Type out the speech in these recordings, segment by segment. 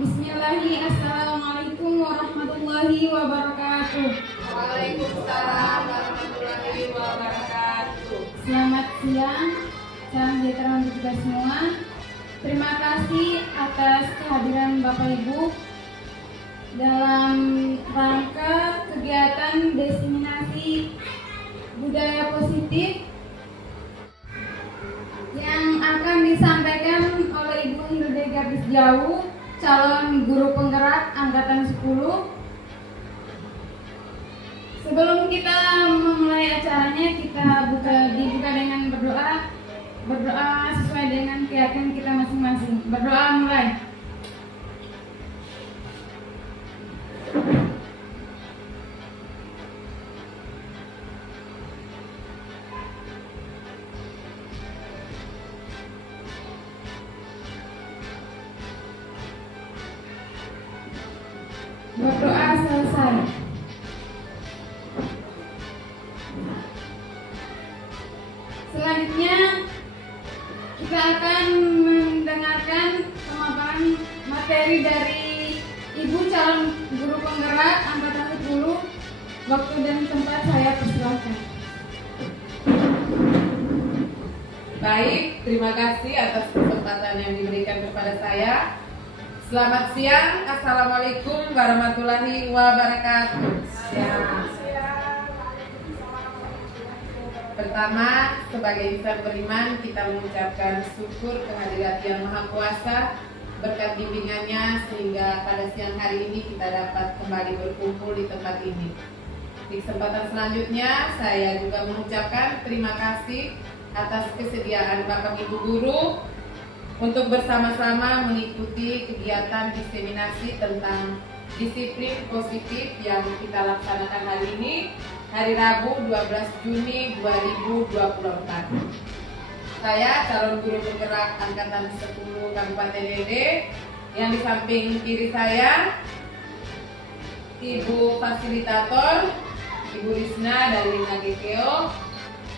Bismillahirrahmanirrahim. Assalamualaikum warahmatullahi wabarakatuh. Waalaikumsalam warahmatullahi wabarakatuh. Selamat siang, salam sejahtera untuk kita semua. Terima kasih atas kehadiran Bapak Ibu dalam rangka kegiatan diseminasi budaya positif yang akan disampaikan oleh Ibu Hilde Gadis Jauh, calon guru penggerak angkatan 10. Sebelum kita memulai acaranya, kita dibuka dengan berdoa sesuai dengan keyakinan kita masing-masing. Berdoa mulai. Berdoa selesai. Selanjutnya kita akan mendengarkan pemaparan materi dari Ibu calon guru penggerak angkatan 10. Waktu dan tempat saya persilahkan. Baik, terima kasih atas kesempatan yang diberikan kepada saya. Selamat siang, Assalamualaikum warahmatullahi wabarakatuh. Pertama, sebagai insan beriman, kita mengucapkan syukur kehadirat Yang Maha Kuasa berkat bimbingannya sehingga pada siang hari ini kita dapat kembali berkumpul di tempat ini. Di kesempatan selanjutnya, saya juga mengucapkan terima kasih atas kesediaan Bapak Ibu Guru untuk bersama-sama mengikuti kegiatan diseminasi tentang disiplin positif yang kita laksanakan hari ini, hari Rabu 12 Juni 2024. Saya calon guru penggerak angkatan 10 Kabupaten Dede, yang di samping kiri saya Ibu Fasilitator, Ibu Risna dari Nagekeo,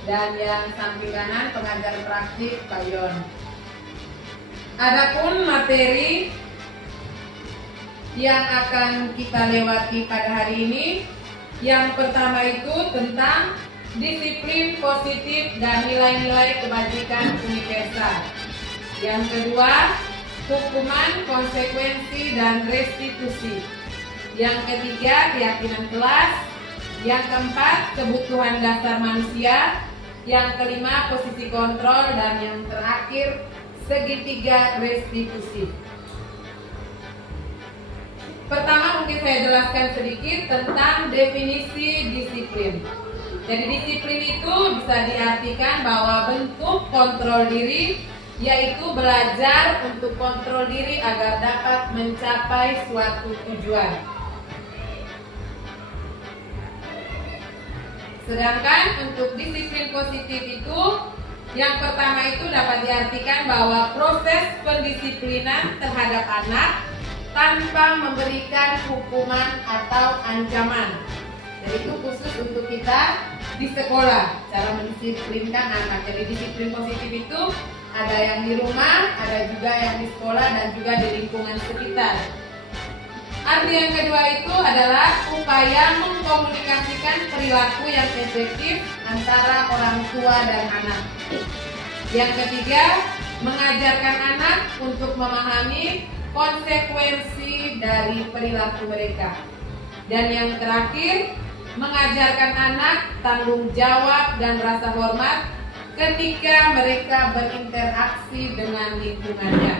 dan yang samping kanan pengajar praktik Pak Yon. Adapun materi yang akan kita lewati pada hari ini, yang pertama itu tentang disiplin positif dan nilai-nilai kebajikan universal. Yang kedua, hukuman, konsekuensi, dan restitusi. Yang ketiga, keyakinan kelas. Yang keempat, kebutuhan dasar manusia. Yang kelima, posisi kontrol. Dan yang terakhir, segitiga restitusi. Pertama, mungkin saya jelaskan sedikit tentang definisi disiplin. Jadi disiplin itu bisa diartikan bahwa bentuk kontrol diri, yaitu belajar untuk kontrol diri agar dapat mencapai suatu tujuan. Sedangkan untuk disiplin positif itu, yang pertama itu dapat diartikan bahwa proses pendisiplinan terhadap anak tanpa memberikan hukuman atau ancaman. Jadi itu khusus untuk kita di sekolah, cara mendisiplinkan anak. Jadi disiplin positif itu ada yang di rumah, ada juga yang di sekolah, dan juga di lingkungan sekitar. Arti yang kedua itu adalah upaya mengkomunikasikan perilaku yang efektif antara orang tua dan anak. Yang ketiga, mengajarkan anak untuk memahami konsekuensi dari perilaku mereka. Dan yang terakhir, mengajarkan anak tanggung jawab dan rasa hormat ketika mereka berinteraksi dengan lingkungannya.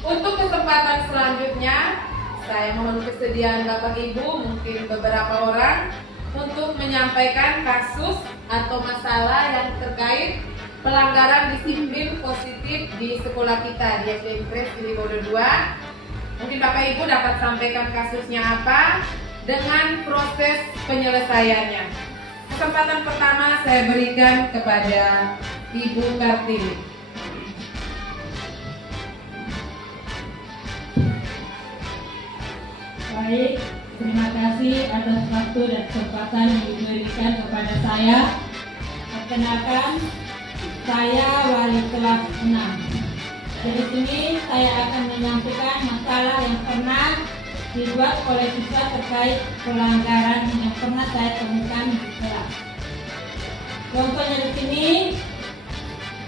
Untuk kesempatan selanjutnya, saya mohon kesediaan Bapak Ibu, mungkin beberapa orang, untuk menyampaikan kasus atau masalah yang terkait pelanggaran disiplin positif di sekolah kita di SD Impres Giliwodo 2. Mungkin Bapak Ibu dapat sampaikan kasusnya apa dengan proses penyelesaiannya. Kesempatan pertama saya berikan kepada Ibu Kartini. Baik, terima kasih atas waktu dan kesempatan yang diberikan kepada saya. Perkenalkan, saya wali kelas 6. Jadi sini saya akan menyampaikan masalah yang pernah dibuat oleh siswa terkait pelanggaran yang pernah saya temukan di kelas. Contohnya di sini,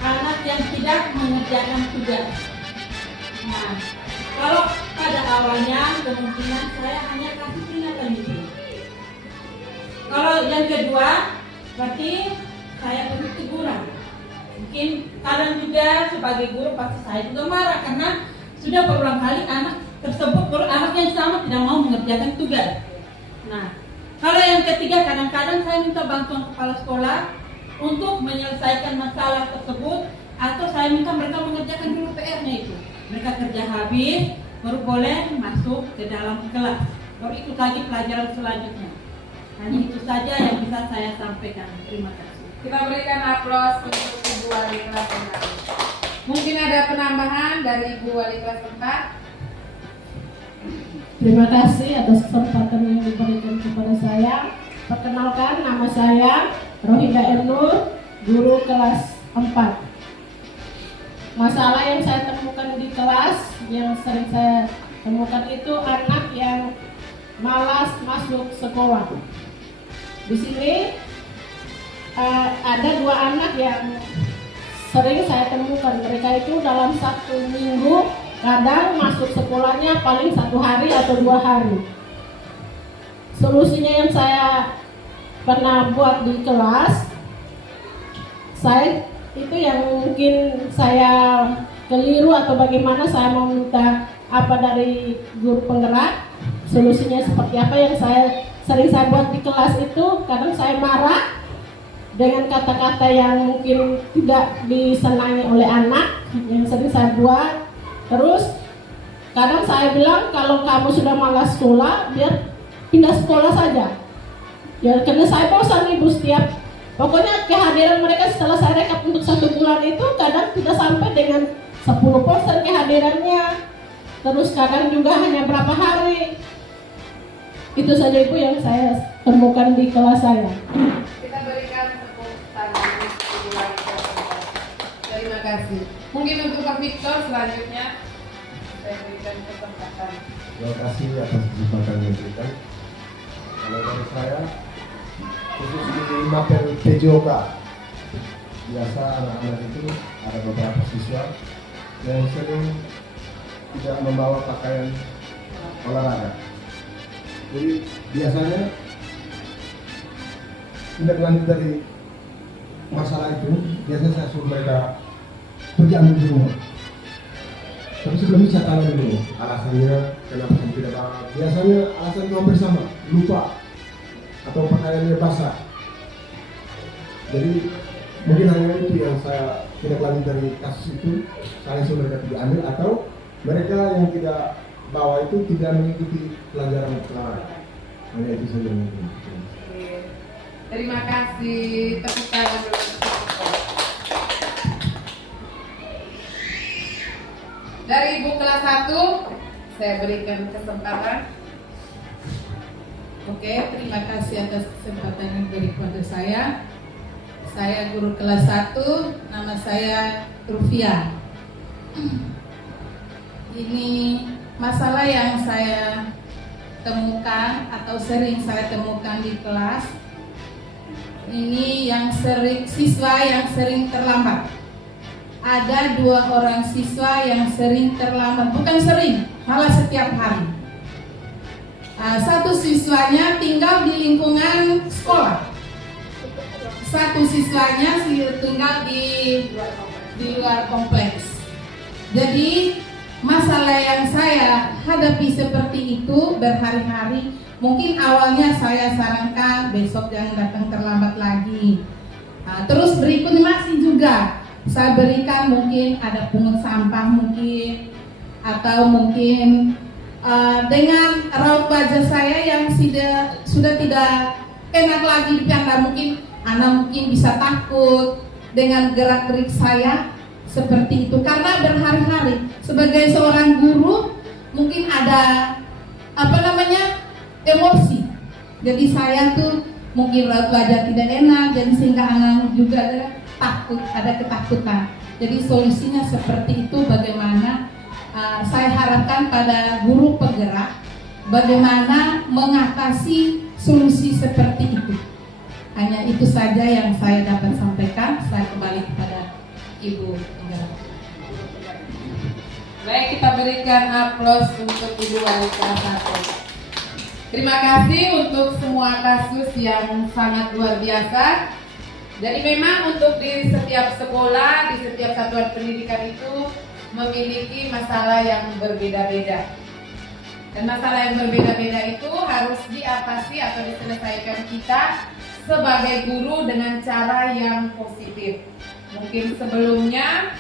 anak yang tidak mengerjakan tugas. Nah, kalau pada awalnya kemungkinan saya hanya kasih peringatan itu. Kalau yang kedua, berarti saya beri teguran. Mungkin kalian juga sebagai guru pasti saya juga marah karena sudah berulang kali anak tersebut, anak yang sama tidak mau mengerjakan tugas. Nah, kalau yang ketiga, kadang-kadang saya minta bantuan kepala sekolah untuk menyelesaikan masalah tersebut, atau saya minta mereka mengerjakan dulu PR-nya itu. Mereka kerja habis, baru boleh masuk ke dalam kelas, baru ikut lagi pelajaran selanjutnya. Hanya itu saja yang bisa saya sampaikan. Terima kasih. Kita berikan aplaus untuk Ibu Wali kelas 4. Mungkin ada penambahan dari Ibu Wali kelas 4. Terima kasih atas kesempatan yang diberikan kepada saya. Perkenalkan, nama saya Rohida Ernur, guru kelas 4. Masalah yang saya temukan di kelas, yang sering saya temukan itu anak yang malas masuk sekolah. Di sini ada 2 anak yang sering saya temukan. Mereka itu dalam 1 minggu kadang masuk sekolahnya paling 1 hari atau 2 hari. Solusinya yang saya pernah buat di kelas, saya itu yang mungkin saya keliru atau bagaimana, saya mau minta apa dari guru penggerak. Solusinya seperti apa yang sering saya buat di kelas itu, kadang saya marah dengan kata-kata yang mungkin tidak disenangi oleh anak yang sering saya buat. Terus kadang saya bilang kalau kamu sudah malas sekolah, biar pindah sekolah saja. Ya karena saya bosan ibu setiap, pokoknya kehadiran mereka setelah saya rekap untuk 1 bulan itu kadang tidak sampai dengan 10% kehadirannya. Terus kadang juga hanya berapa hari. Itu saja ibu yang saya temukan di kelas saya. Kita berikan tepuk tangan untuk Ibu Wali kelas 4. Terima kasih. Mungkin untuk Pak Victor selanjutnya saya berikan kesempatan. Terima kasih atas kesempatan yang diberikan. Kalau dari saya, khusus di materi PJOK, biasa anak-anak itu ada beberapa siswa yang sering tidak membawa pakaian olahraga. Jadi biasanya tindak lanjut dari masalah itu, biasanya saya suruh mereka pergi ambil di rumah. Tapi sebelum itu saya tanya dulu alasannya kenapa saya tidak bawa. Biasanya alasannya hampir sama, lupa atau pakaiannya basah. Jadi mungkin hanya itu yang saya tidak lanjut dari kasus itu, saya suruh mereka pergi ambil, atau mereka yang tidak bawa itu tidak mengikuti pelajaran olahraga. Hanya itu saja mungkin. Terima kasih. Tepuk tangan dulu untuk Victor. Dari Ibu kelas 1, saya berikan kesempatan. Oke, terima kasih atas kesempatan yang diberi kepada saya. Saya guru kelas 1, nama saya Rufia. Ini masalah yang saya temukan atau sering saya temukan di kelas. Ini yang sering, siswa yang sering terlambat. Ada 2 orang siswa yang sering terlambat, bukan sering, malah setiap hari. Satu siswanya tinggal di lingkungan sekolah, satu siswanya tinggal di luar kompleks. Jadi masalah yang saya hadapi seperti itu berhari-hari. Mungkin awalnya saya sarankan besok jangan datang terlambat lagi. Terus berikutnya masih juga saya berikan, mungkin ada pungut sampah mungkin, atau mungkin dengan raut wajah saya yang sudah tidak enak lagi dipandang, mungkin anak mungkin bisa takut dengan gerak-gerik saya seperti itu, karena berhari-hari sebagai seorang guru mungkin ada emosi. Jadi saya tuh mungkin raut wajah tidak enak, jadi sehingga anak juga takut, ada ketakutan. Jadi solusinya seperti itu, bagaimana saya harapkan pada guru penggerak bagaimana mengatasi solusi seperti itu. Hanya itu saja yang saya dapat sampaikan. Saya kembali kepada Ibu penggerak. Baik, kita berikan aplaus untuk Ibu Wali kelas 1. Terima kasih untuk semua kasus yang sangat luar biasa. Jadi memang untuk di setiap sekolah, di setiap satuan pendidikan itu memiliki masalah yang berbeda-beda. Dan masalah yang berbeda-beda itu harus diatasi atau diselesaikan kita sebagai guru dengan cara yang positif. Mungkin sebelumnya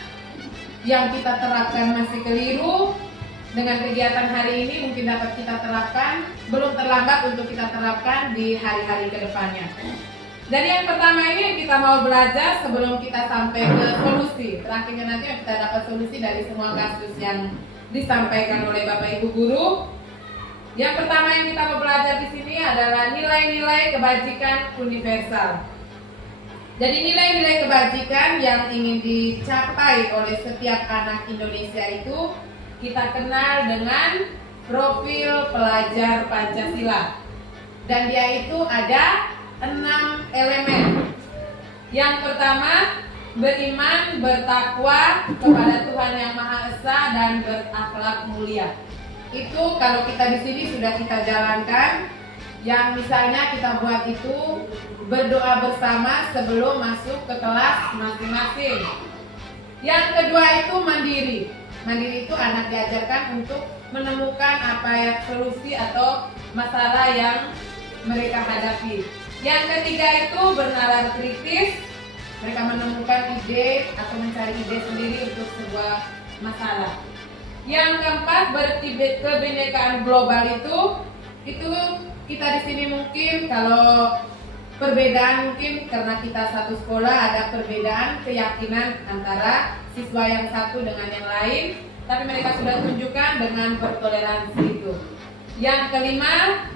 yang kita terapkan masih keliru, dengan kegiatan hari ini mungkin dapat kita terapkan, belum terlambat untuk kita terapkan di hari-hari kedepannya. Jadi yang pertama ini kita mau belajar sebelum kita sampai ke solusi. Terakhirnya nanti kita dapat solusi dari semua kasus yang disampaikan oleh Bapak Ibu guru. Yang pertama yang kita mau belajar di sini adalah nilai-nilai kebajikan universal. Jadi nilai-nilai kebajikan yang ingin dicapai oleh setiap anak Indonesia itu kita kenal dengan profil pelajar Pancasila. Dan dia itu ada 6 elemen. Yang pertama, beriman, bertakwa kepada Tuhan Yang Maha Esa dan berakhlak mulia. Itu kalau kita di sini sudah kita jalankan. Yang misalnya kita buat itu berdoa bersama sebelum masuk ke kelas masing-masing. Yang kedua itu mandiri. Mandiri itu anak diajarkan untuk menemukan apa yang solusi atau masalah yang mereka hadapi. Yang ketiga itu bernalar kritis, mereka menemukan ide atau mencari ide sendiri untuk sebuah masalah. Yang keempat berkebinekaan global itu kita di sini mungkin kalau perbedaan mungkin karena kita satu sekolah ada perbedaan keyakinan antara siswa yang satu dengan yang lain, tapi mereka sudah tunjukkan dengan bertoleransi itu. Yang kelima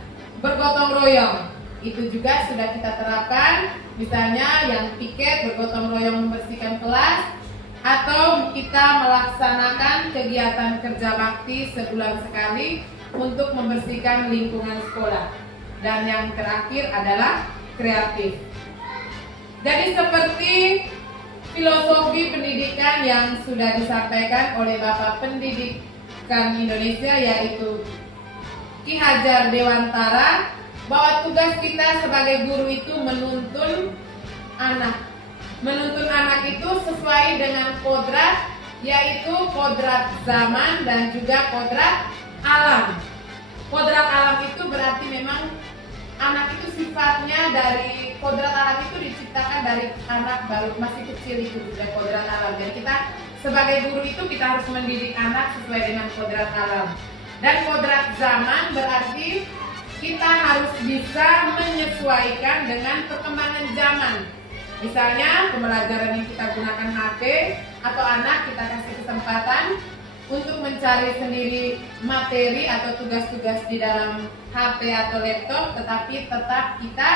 bergotong royong. Itu juga sudah kita terapkan, misalnya yang piket bergotong royong membersihkan kelas, atau kita melaksanakan kegiatan kerja bakti sebulan sekali untuk membersihkan lingkungan sekolah. Dan yang terakhir adalah kreatif. Jadi seperti filosofi pendidikan yang sudah disampaikan oleh Bapak Pendidikan Indonesia yaitu Ki Hajar Dewantara, bahwa tugas kita sebagai guru itu menuntun anak. Menuntun anak itu sesuai dengan kodrat, yaitu kodrat zaman dan juga kodrat alam. Kodrat alam itu berarti memang anak itu sifatnya dari kodrat alam itu diciptakan dari anak baru masih kecil itu sudah kodrat alam. Jadi kita sebagai guru itu kita harus mendidik anak sesuai dengan kodrat alam. Dan kodrat zaman berarti kita harus bisa menyesuaikan dengan perkembangan zaman. Misalnya pembelajaran yang kita gunakan HP atau anak kita kasih kesempatan untuk mencari sendiri materi atau tugas-tugas di dalam HP atau laptop, tetapi tetap kita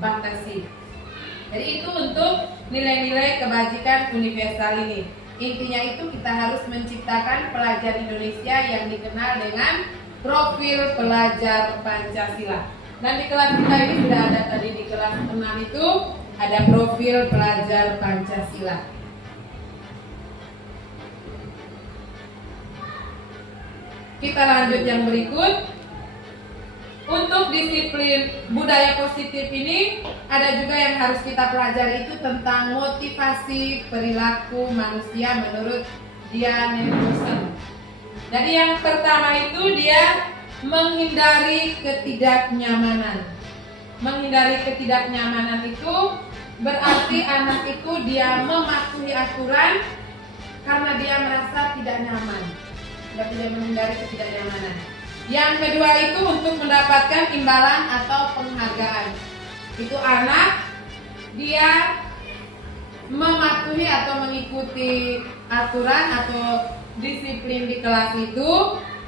batasi. Jadi itu untuk nilai-nilai kebajikan universal ini. Intinya itu kita harus menciptakan pelajar Indonesia yang dikenal dengan profil pelajar Pancasila. Dan di kelas kita ini sudah ada tadi di kelas 6 itu ada profil pelajar Pancasila. Kita lanjut yang berikut. Untuk disiplin budaya positif ini ada juga yang harus kita pelajari itu tentang motivasi perilaku manusia menurut Dian Nelson. Jadi yang pertama itu dia menghindari ketidaknyamanan. Menghindari ketidaknyamanan itu berarti anak itu dia mematuhi aturan karena dia merasa tidak nyaman. Berarti dia menghindari ketidaknyamanan. Yang kedua itu untuk mendapatkan imbalan atau penghargaan. Itu anak dia mematuhi atau mengikuti aturan atau disiplin di kelas itu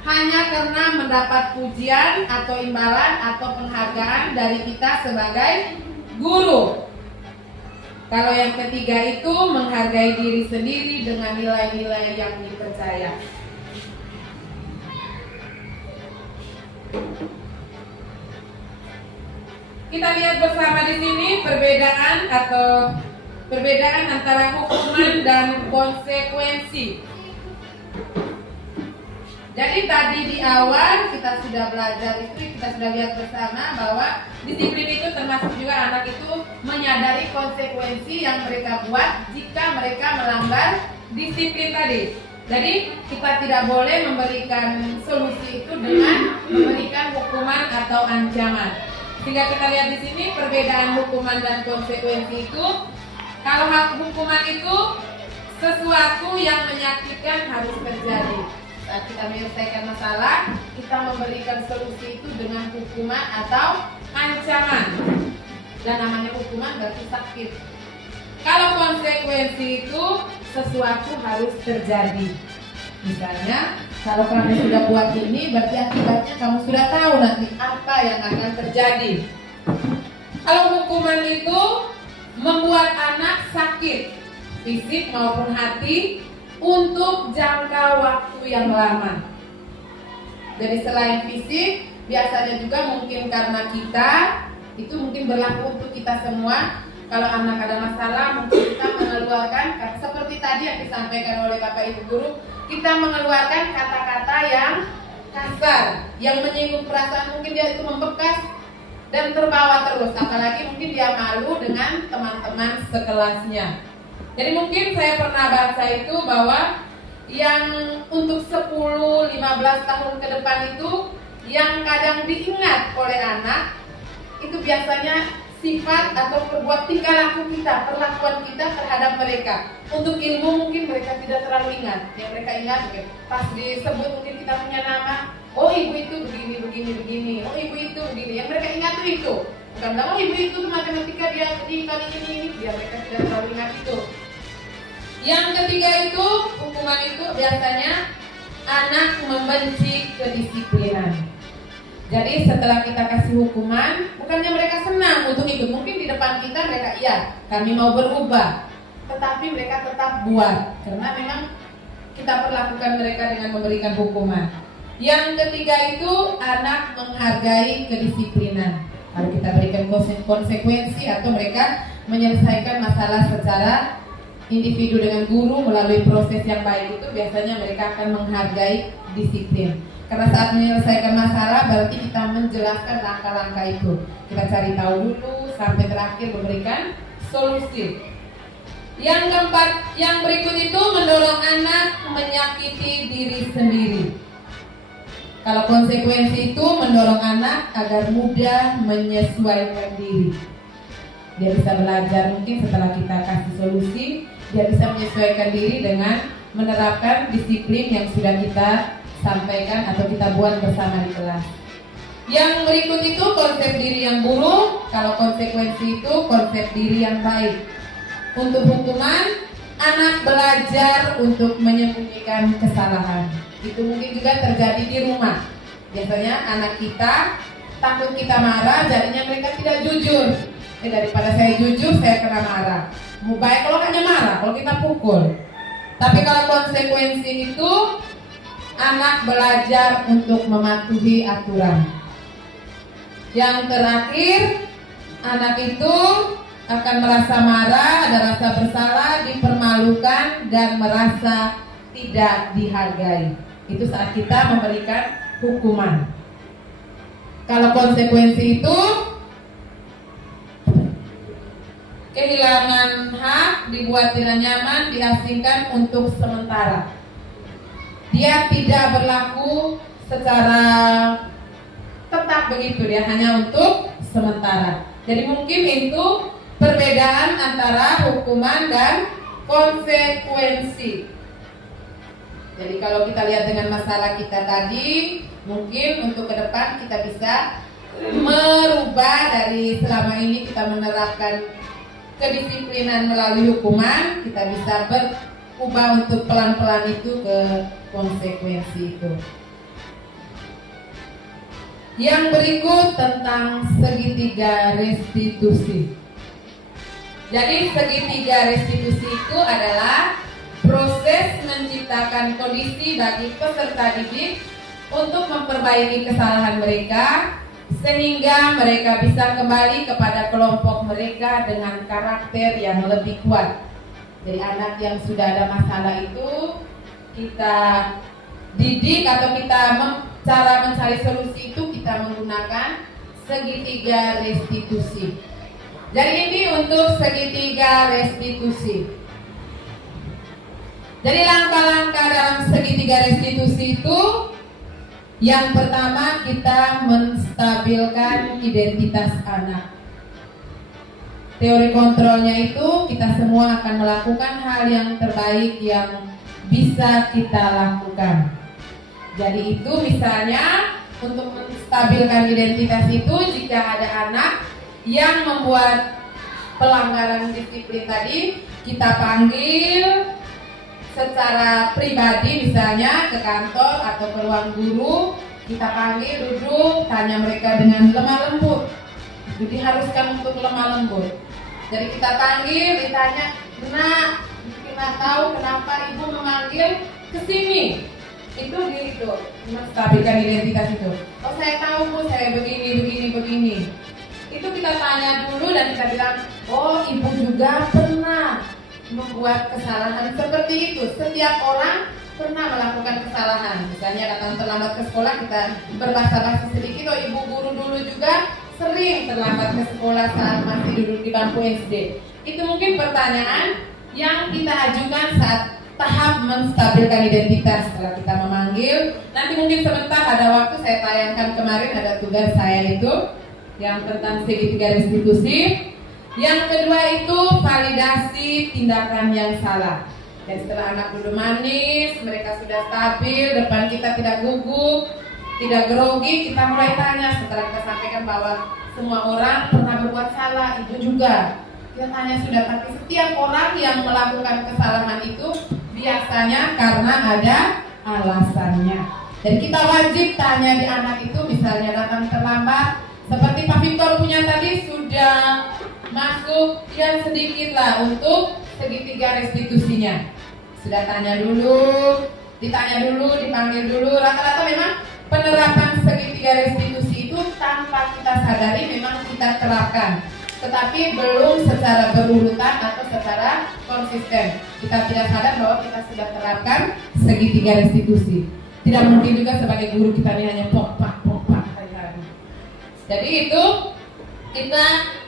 hanya karena mendapat pujian atau imbalan atau penghargaan dari kita sebagai guru. Kalau yang ketiga itu menghargai diri sendiri dengan nilai-nilai yang dipercaya. Kita lihat bersama di sini perbedaan antara hukuman dan konsekuensi. Jadi tadi di awal kita sudah belajar itu, kita sudah lihat bersama bahwa disiplin itu termasuk juga anak itu menyadari konsekuensi yang mereka buat jika mereka melanggar disiplin tadi. Jadi kita tidak boleh memberikan solusi itu dengan memberikan hukuman atau ancaman. Sehingga kita lihat di sini perbedaan hukuman dan konsekuensi itu. Kalau hukuman itu sesuatu yang menyakitkan harus terjadi. Saat kita menyelesaikan masalah, kita memberikan solusi itu dengan hukuman atau ancaman. Dan namanya hukuman berarti sakit. Kalau konsekuensi itu sesuatu harus terjadi. Misalnya, kalau kamu sudah buat ini, berarti akibatnya kamu sudah tahu nanti apa yang akan terjadi. Kalau hukuman itu membuat anak sakit, fisik maupun hati, untuk jangka waktu yang lama. Jadi selain fisik, biasanya juga mungkin karena kita, itu mungkin berlaku untuk kita semua. Kalau anak ada masalah, mungkin kita mengeluarkan, seperti tadi yang disampaikan oleh Bapak Ibu Guru, kita mengeluarkan kata-kata yang kasar, yang menyinggung perasaan, mungkin dia itu membekas dan terbawa terus. Apalagi mungkin dia malu dengan teman-teman sekelasnya. Jadi mungkin saya pernah baca itu bahwa yang untuk 10-15 tahun ke depan itu yang kadang diingat oleh anak itu biasanya sifat atau tingkah laku kita, perlakuan kita terhadap mereka. Untuk ilmu mungkin mereka tidak terlalu ingat. Yang mereka ingat pas disebut mungkin kita punya nama, oh ibu itu begini, oh ibu itu begini. Yang mereka ingat itu. Bukan oh ibu itu matematika dia kali ini, dia mereka tidak terlalu ingat itu. Yang ketiga itu, hukuman itu biasanya anak membenci kedisiplinan. Jadi setelah kita kasih hukuman, bukannya mereka senang untuk ikut. Mungkin di depan kita mereka, iya kami mau berubah, tetapi mereka tetap buat, karena memang kita perlakukan mereka dengan memberikan hukuman. Yang ketiga itu, anak menghargai kedisiplinan. Kalau kita berikan konsekuensi atau mereka menyelesaikan masalah secara individu dengan guru melalui proses yang baik, itu biasanya mereka akan menghargai disiplin. Karena saat menyelesaikan masalah berarti kita menjelaskan langkah-langkah itu. Kita cari tahu dulu sampai terakhir memberikan solusi. Yang keempat, yang berikut itu mendorong anak menyakiti diri sendiri. Kalau konsekuensi itu mendorong anak agar mudah menyesuaikan diri. Dia bisa belajar mungkin setelah kita kasih solusi, dia bisa menyesuaikan diri dengan menerapkan disiplin yang sudah kita sampaikan atau kita buat bersama di kelas. Yang berikut itu konsep diri yang buruk. Kalau konsekuensi itu konsep diri yang baik. Untuk hukuman, anak belajar untuk menyembunyikan kesalahan. Itu mungkin juga terjadi di rumah. Biasanya anak kita takut kita marah, jadinya mereka tidak jujur. Daripada saya jujur, saya kena marah. Mau baik kalau hanya marah, kalau kita pukul. Tapi kalau konsekuensi itu, anak belajar untuk mematuhi aturan. Yang terakhir, anak itu akan merasa marah, ada rasa bersalah, dipermalukan, dan merasa tidak dihargai. Itu saat kita memberikan hukuman. Kalau konsekuensi itu kehilangan hak, dibuat tidak nyaman, diasingkan untuk sementara. Dia tidak berlaku secara tetap begitu, dia hanya untuk sementara. Jadi mungkin itu perbedaan antara hukuman dan konsekuensi. Jadi kalau kita lihat dengan masalah kita tadi, mungkin untuk ke depan kita bisa merubah dari selama ini kita menerapkan kedisiplinan melalui hukuman, kita bisa berubah untuk pelan-pelan itu ke konsekuensi itu. Yang berikut tentang segitiga restitusi. Jadi segitiga restitusi itu adalah proses menciptakan kondisi bagi peserta didik untuk memperbaiki kesalahan mereka sehingga mereka bisa kembali kepada kelompok mereka dengan karakter yang lebih kuat. Jadi anak yang sudah ada masalah itu kita didik atau kita cara mencari solusi itu kita menggunakan segitiga restitusi. Jadi ini untuk segitiga restitusi. Jadi langkah-langkah dalam segitiga restitusi itu yang pertama kita menstabilkan identitas anak. Teori kontrolnya itu kita semua akan melakukan hal yang terbaik yang bisa kita lakukan. Jadi itu misalnya untuk menstabilkan identitas itu jika ada anak yang membuat pelanggaran disiplin tadi, kita panggil secara pribadi misalnya ke kantor atau ke ruang guru, kita panggil duduk, tanya mereka dengan lemah lembut. Jadi diharuskan untuk lemah lembut. Jadi kita panggil, ditanya, "Nak, kita tahu kenapa ibu memanggil ke sini?" Itu gitu, menstabilkan identitas itu. "Oh, saya tahu Bu, saya begini. Itu kita tanya dulu dan kita bilang, "Oh, ibu juga pernah membuat kesalahan seperti itu." Setiap orang pernah melakukan kesalahan. Misalnya datang terlambat ke sekolah, kita berbahasa-basi sedikit. "Oh, ibu guru dulu juga sering terlambat ke sekolah saat masih duduk di bangku SD." Itu mungkin pertanyaan yang kita ajukan saat tahap menstabilkan identitas. Setelah kita memanggil, nanti mungkin sebentar ada waktu saya tayangkan kemarin ada tugas saya itu yang tentang segitiga restitusi. Yang kedua itu validasi tindakan yang salah. Dan setelah anak duduk manis, mereka sudah stabil, depan kita tidak gugup, tidak grogi, kita mulai tanya. Setelah kita sampaikan bahwa semua orang pernah berbuat salah, itu juga kita tanya sudah, tapi setiap orang yang melakukan kesalahan itu biasanya karena ada alasannya. Dan kita wajib tanya di anak itu, misalnya datang terlambat, seperti Pak Victor punya tadi sudah masuk yang sedikit lah untuk segitiga restitusinya. Sudah tanya dulu, ditanya dulu, dipanggil dulu. Rata-rata memang penerapan segitiga restitusi itu tanpa kita sadari memang kita terapkan, tetapi belum secara berurutan atau secara konsisten. Kita tidak sadar bahwa kita sudah terapkan segitiga restitusi. Tidak mungkin juga sebagai guru kita ini hanya pok-pak hari-hari. Jadi itu kita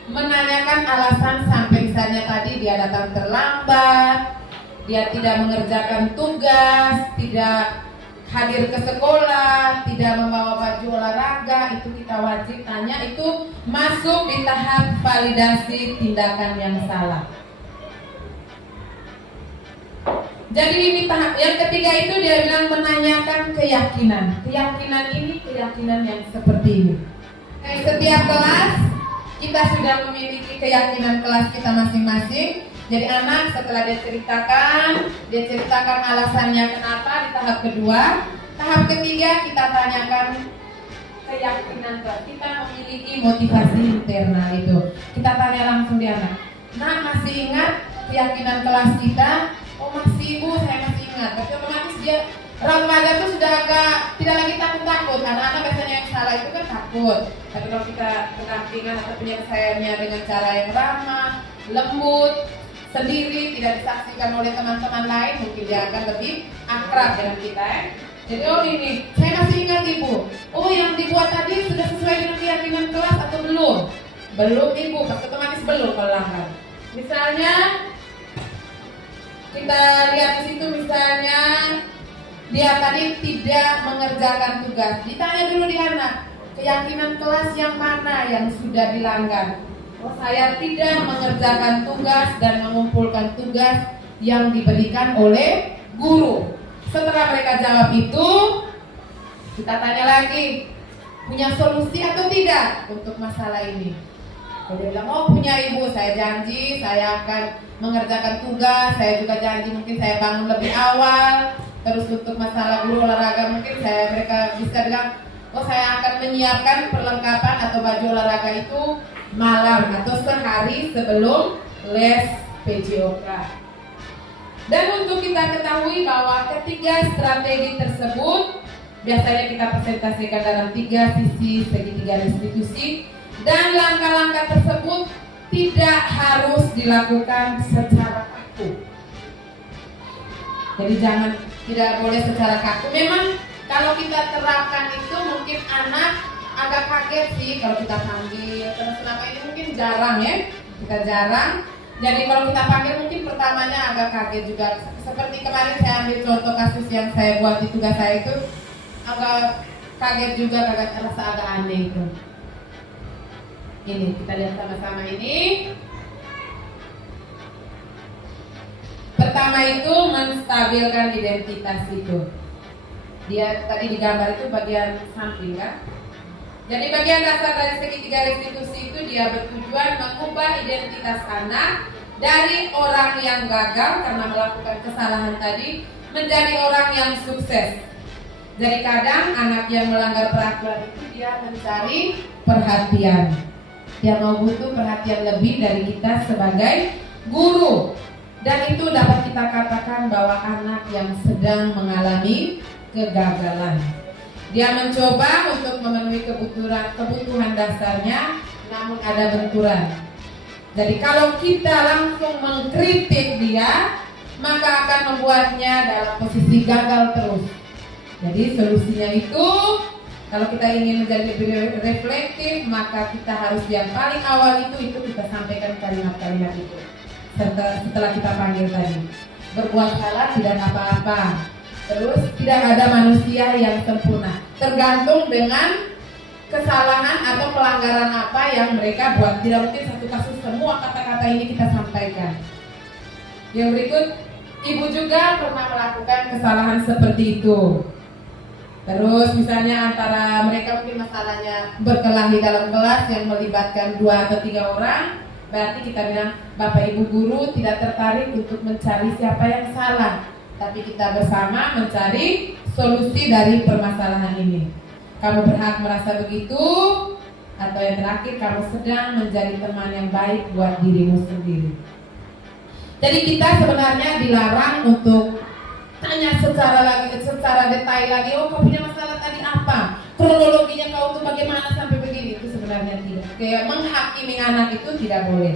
menanyakan alasan sampai misalnya tadi dia datang terlambat, dia tidak mengerjakan tugas, tidak hadir ke sekolah, tidak membawa baju olahraga, itu kita wajib tanya, itu masuk di tahap validasi tindakan yang salah. Jadi ini tahap yang ketiga itu dia bilang menanyakan keyakinan. Keyakinan ini keyakinan yang seperti ini. Setiap kelas kita sudah memiliki keyakinan kelas kita masing-masing. Jadi anak setelah dia ceritakan alasannya kenapa di tahap kedua. Tahap ketiga kita tanyakan keyakinan kelas. Kita memiliki motivasi internal itu. Kita tanya langsung di anak. Nah, masih ingat keyakinan kelas kita? Oh masih Bu, saya masih ingat. Tapi otomatis dia remaja itu sudah agak tidak lagi takut-takut. Anak-anak biasanya yang salah itu kan takut. Tapi kalau kita pendampingan atau penyelesaiannya dengan cara yang ramah, lembut, sendiri, tidak disaksikan oleh teman-teman lain, mungkin dia akan lebih akrab dengan kita ya. Jadi oh ini, saya masih ingat Ibu. Oh yang dibuat tadi sudah sesuai dengan keyakinan kelas atau belum? Belum Ibu, otomatis belum kalau langgar. Misalnya kita lihat di situ misalnya dia tadi tidak mengerjakan tugas. Ditanya dulu di anak, keyakinan kelas yang mana yang sudah dilanggar? Oh, saya tidak mengerjakan tugas dan mengumpulkan tugas yang diberikan oleh guru. Setelah mereka jawab itu, kita tanya lagi, punya solusi atau tidak untuk masalah ini? Kalau dia bilang, oh punya Ibu, saya janji saya akan mengerjakan tugas, saya juga janji mungkin saya bangun lebih awal. Terus untuk masalah guru olahraga mungkin mereka bisa bilang, oh saya akan menyiapkan perlengkapan atau baju olahraga itu malam atau sehari sebelum les PJOK. Dan untuk kita ketahui bahwa ketiga strategi tersebut biasanya kita presentasikan dalam 3 sisi segitiga restitusi, dan langkah-langkah tersebut tidak harus dilakukan secara kaku. Jadi tidak boleh secara kaku. Memang kalau kita terapkan itu mungkin anak agak kaget sih kalau kita panggil. Karena selama ini mungkin jarang ya, kita jarang. Jadi kalau kita panggil mungkin pertamanya agak kaget juga. Seperti kemarin saya ambil contoh kasus yang saya buat di tugas saya itu, agak kaget juga, rasa agak aneh itu. Ini kita lihat sama-sama ini. Pertama itu menstabilkan identitas itu. Dia tadi digambar itu bagian samping kan. Jadi bagian dasar dari segitiga restitusi itu dia bertujuan mengubah identitas anak dari orang yang gagal karena melakukan kesalahan tadi menjadi orang yang sukses. Jadi kadang anak yang melanggar peraturan itu dia mencari perhatian. Dia mau butuh perhatian lebih dari kita sebagai guru. Dan itu dapat kita katakan bahwa anak yang sedang mengalami kegagalan. Dia mencoba untuk memenuhi kebutuhan dasarnya, namun ada benturan. Jadi kalau kita langsung mengkritik dia, maka akan membuatnya dalam posisi gagal terus. Jadi solusinya itu, kalau kita ingin menjadi lebih reflektif, maka kita harus yang paling awal itu kita sampaikan kalimat-kalimat itu. Setelah kita panggil tadi, berbuat salah tidak apa-apa. Terus tidak ada manusia yang sempurna, tergantung dengan kesalahan atau pelanggaran apa yang mereka buat. Tidak mungkin satu kasus semua kata-kata ini kita sampaikan. Yang berikut, ibu juga pernah melakukan kesalahan seperti itu. Terus misalnya antara mereka mungkin masalahnya berkelahi dalam kelas yang melibatkan 2 atau 3 orang. Berarti kita bilang, Bapak Ibu guru tidak tertarik untuk mencari siapa yang salah, tapi kita bersama mencari solusi dari permasalahan ini. Kamu berhak merasa begitu, atau yang terakhir kamu sedang menjadi teman yang baik buat dirimu sendiri. Jadi kita sebenarnya dilarang untuk tanya secara detail lagi. Oh, kau punya masalah tadi apa? Kronologinya kau tuh bagaimana sampai begini? Itu sebenarnya tidak. Kayak menghakimi anak itu tidak boleh.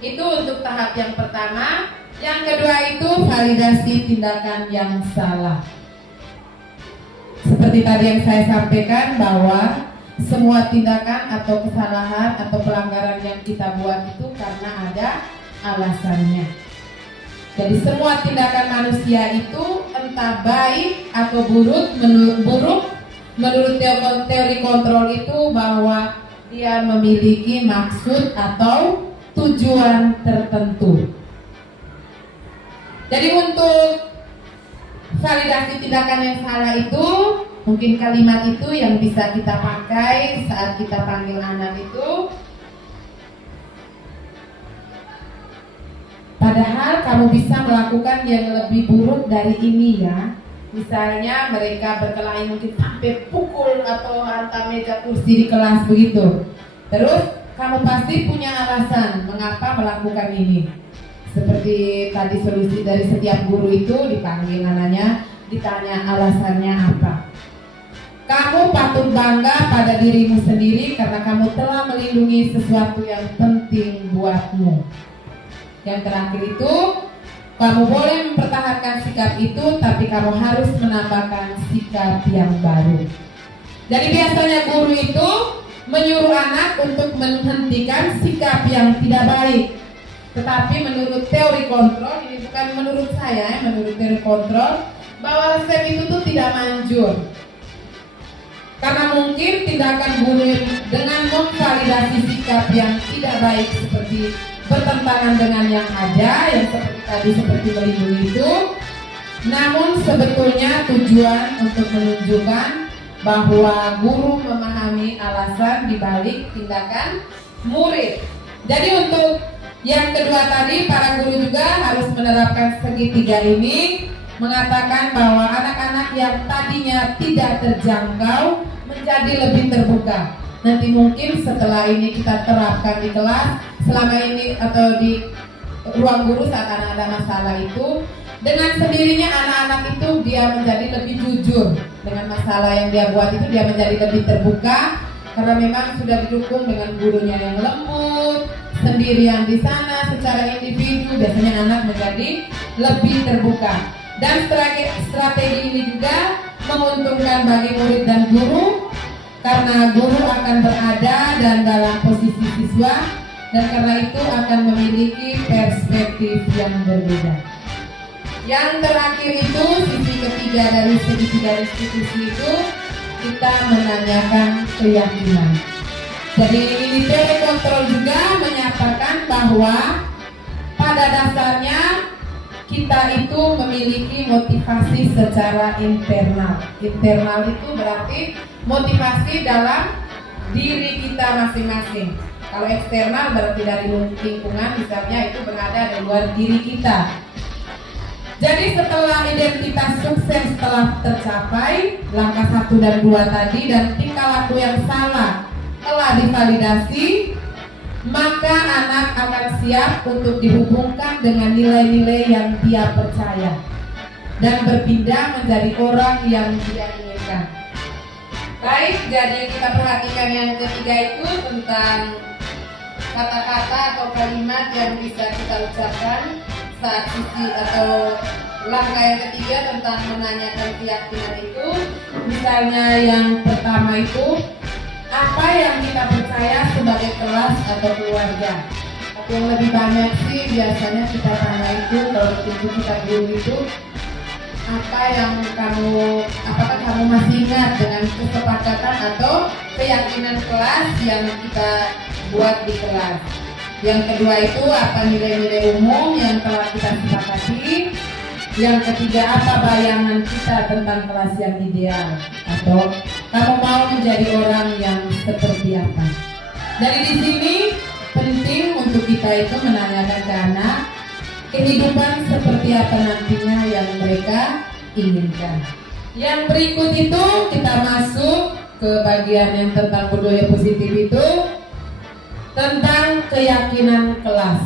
Itu untuk tahap yang pertama. Yang kedua itu validasi tindakan yang salah. Seperti tadi yang saya sampaikan bahwa semua tindakan atau kesalahan atau pelanggaran yang kita buat itu karena ada alasannya. Jadi semua tindakan manusia itu entah baik atau buruk, menurut teori kontrol itu bahwa dia memiliki maksud atau tujuan tertentu. Jadi untuk validasi tindakan yang salah itu, mungkin kalimat itu yang bisa kita pakai saat kita panggil anak itu. Padahal kamu bisa melakukan yang lebih buruk dari ini ya. Misalnya mereka berkelahi mungkin sampai pukul atau hantam meja kursi di kelas begitu. Terus kamu pasti punya alasan mengapa melakukan ini. Seperti tadi solusi dari setiap guru itu dipanggil anaknya, ditanya alasannya apa. Kamu patut bangga pada dirimu sendiri karena kamu telah melindungi sesuatu yang penting buatmu. Yang terakhir itu, kamu boleh mempertahankan sikap itu, tapi kamu harus menambahkan sikap yang baru. Jadi biasanya guru itu menyuruh anak untuk menghentikan sikap yang tidak baik. Tetapi menurut teori kontrol, ini bukan menurut saya, menurut teori kontrol, bahwa resep itu tuh tidak manjur. Karena mungkin tindakan guru dengan memvalidasi sikap yang tidak baik seperti bertentangan dengan yang ada, yang seperti tadi seperti melindungi itu. Namun sebetulnya tujuan untuk menunjukkan bahwa guru memahami alasan dibalik tindakan murid. Jadi untuk yang kedua tadi, para guru juga harus menerapkan segitiga ini, mengatakan bahwa anak-anak yang tadinya tidak terjangkau menjadi lebih terbuka. Nanti mungkin setelah ini kita terapkan di kelas, selama ini atau di ruang guru saat anak ada masalah itu, dengan sendirinya anak-anak itu dia menjadi lebih jujur dengan masalah yang dia buat itu, dia menjadi lebih terbuka karena memang sudah didukung dengan gurunya yang lembut, sendirian di sana secara individu, biasanya anak menjadi lebih terbuka. Dan strategi ini juga menguntungkan bagi murid dan guru karena guru akan berada dan dalam posisi siswa dan karena itu akan memiliki perspektif yang berbeda. Yang terakhir itu sisi ketiga dari segitiga institusi itu kita menanyakan keyakinan. Jadi military control juga menyatakan bahwa pada dasarnya kita itu memiliki motivasi secara internal. Internal itu berarti motivasi dalam diri kita masing-masing. Kalau eksternal berarti dari lingkungan, misalnya itu berada di luar diri kita. Jadi setelah identitas sukses telah tercapai, langkah 1 dan 2 tadi dan tingkah laku yang salah telah divalidasi, maka anak akan siap untuk dihubungkan dengan nilai-nilai yang dia percaya dan berpindah menjadi orang yang dia inginkan. Baik, jadi kita perhatikan yang ketiga itu tentang kata-kata atau kalimat yang bisa kita ucapkan saat sisi atau langkah yang ketiga tentang menanyakan keyakinan itu. Misalnya yang pertama itu, apa yang kita percaya sebagai kelas atau keluarga. Atau yang lebih banyak sih biasanya kita tanya itu kalau waktu kita dulu itu, apakah kamu masih ingat dengan kesepakatan atau keyakinan kelas yang kita buat di kelas. Yang kedua itu apa nilai-nilai umum yang telah kita sepakati. Yang ketiga apa bayangan kita tentang kelas yang ideal, atau kamu mau menjadi orang yang seperti apa. Dari di sini penting untuk kita itu menanyakan ke anak kehidupan seperti apa nantinya yang mereka inginkan. Yang berikut itu kita masuk ke bagian yang tentang budaya positif itu tentang keyakinan kelas.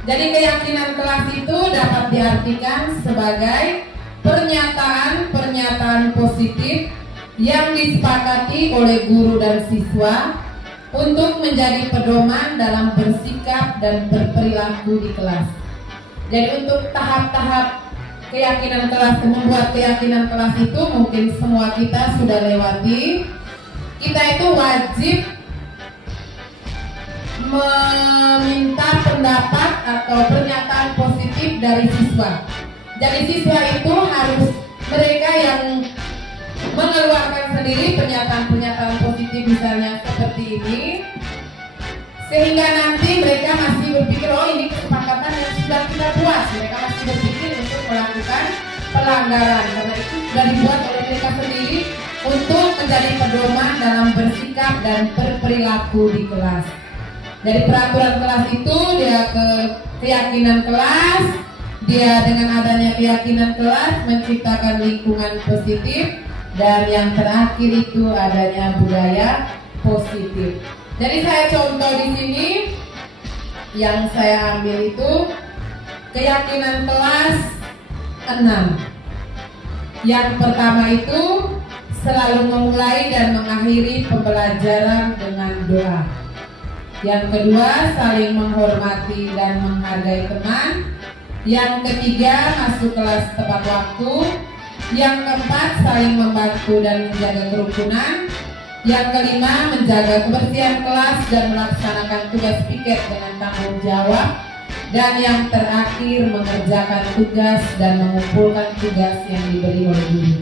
Jadi keyakinan kelas itu dapat diartikan sebagai pernyataan positif yang disepakati oleh guru dan siswa untuk menjadi pedoman dalam bersikap dan berperilaku di kelas. Jadi untuk tahap-tahap keyakinan kelas, membuat keyakinan kelas itu mungkin semua kita sudah lewati. Kita itu wajib meminta pendapat atau pernyataan positif dari siswa. Jadi siswa itu harus mereka yang mengeluarkan sendiri pernyataan-pernyataan positif misalnya seperti ini, sehingga nanti mereka masih berpikir oh ini kesepakatan yang sudah kita buat. Mereka masih berpikir untuk melakukan pelanggaran karena itu sudah dibuat oleh mereka sendiri untuk menjadi pedoman dalam bersikap dan berperilaku di kelas. Dari peraturan kelas itu dia ke keyakinan kelas, dia dengan adanya keyakinan kelas menciptakan lingkungan positif, dan yang terakhir itu adanya budaya positif. Jadi saya contoh di sini yang saya ambil itu keyakinan kelas 6. Yang pertama itu selalu memulai dan mengakhiri pembelajaran dengan doa. Yang kedua, saling menghormati dan menghargai teman. Yang ketiga, masuk kelas tepat waktu. Yang keempat, saling membantu dan menjaga kerukunan. Yang kelima, menjaga kebersihan kelas dan melaksanakan tugas piket dengan tanggung jawab. Dan yang terakhir, mengerjakan tugas dan mengumpulkan tugas yang diberi oleh guru.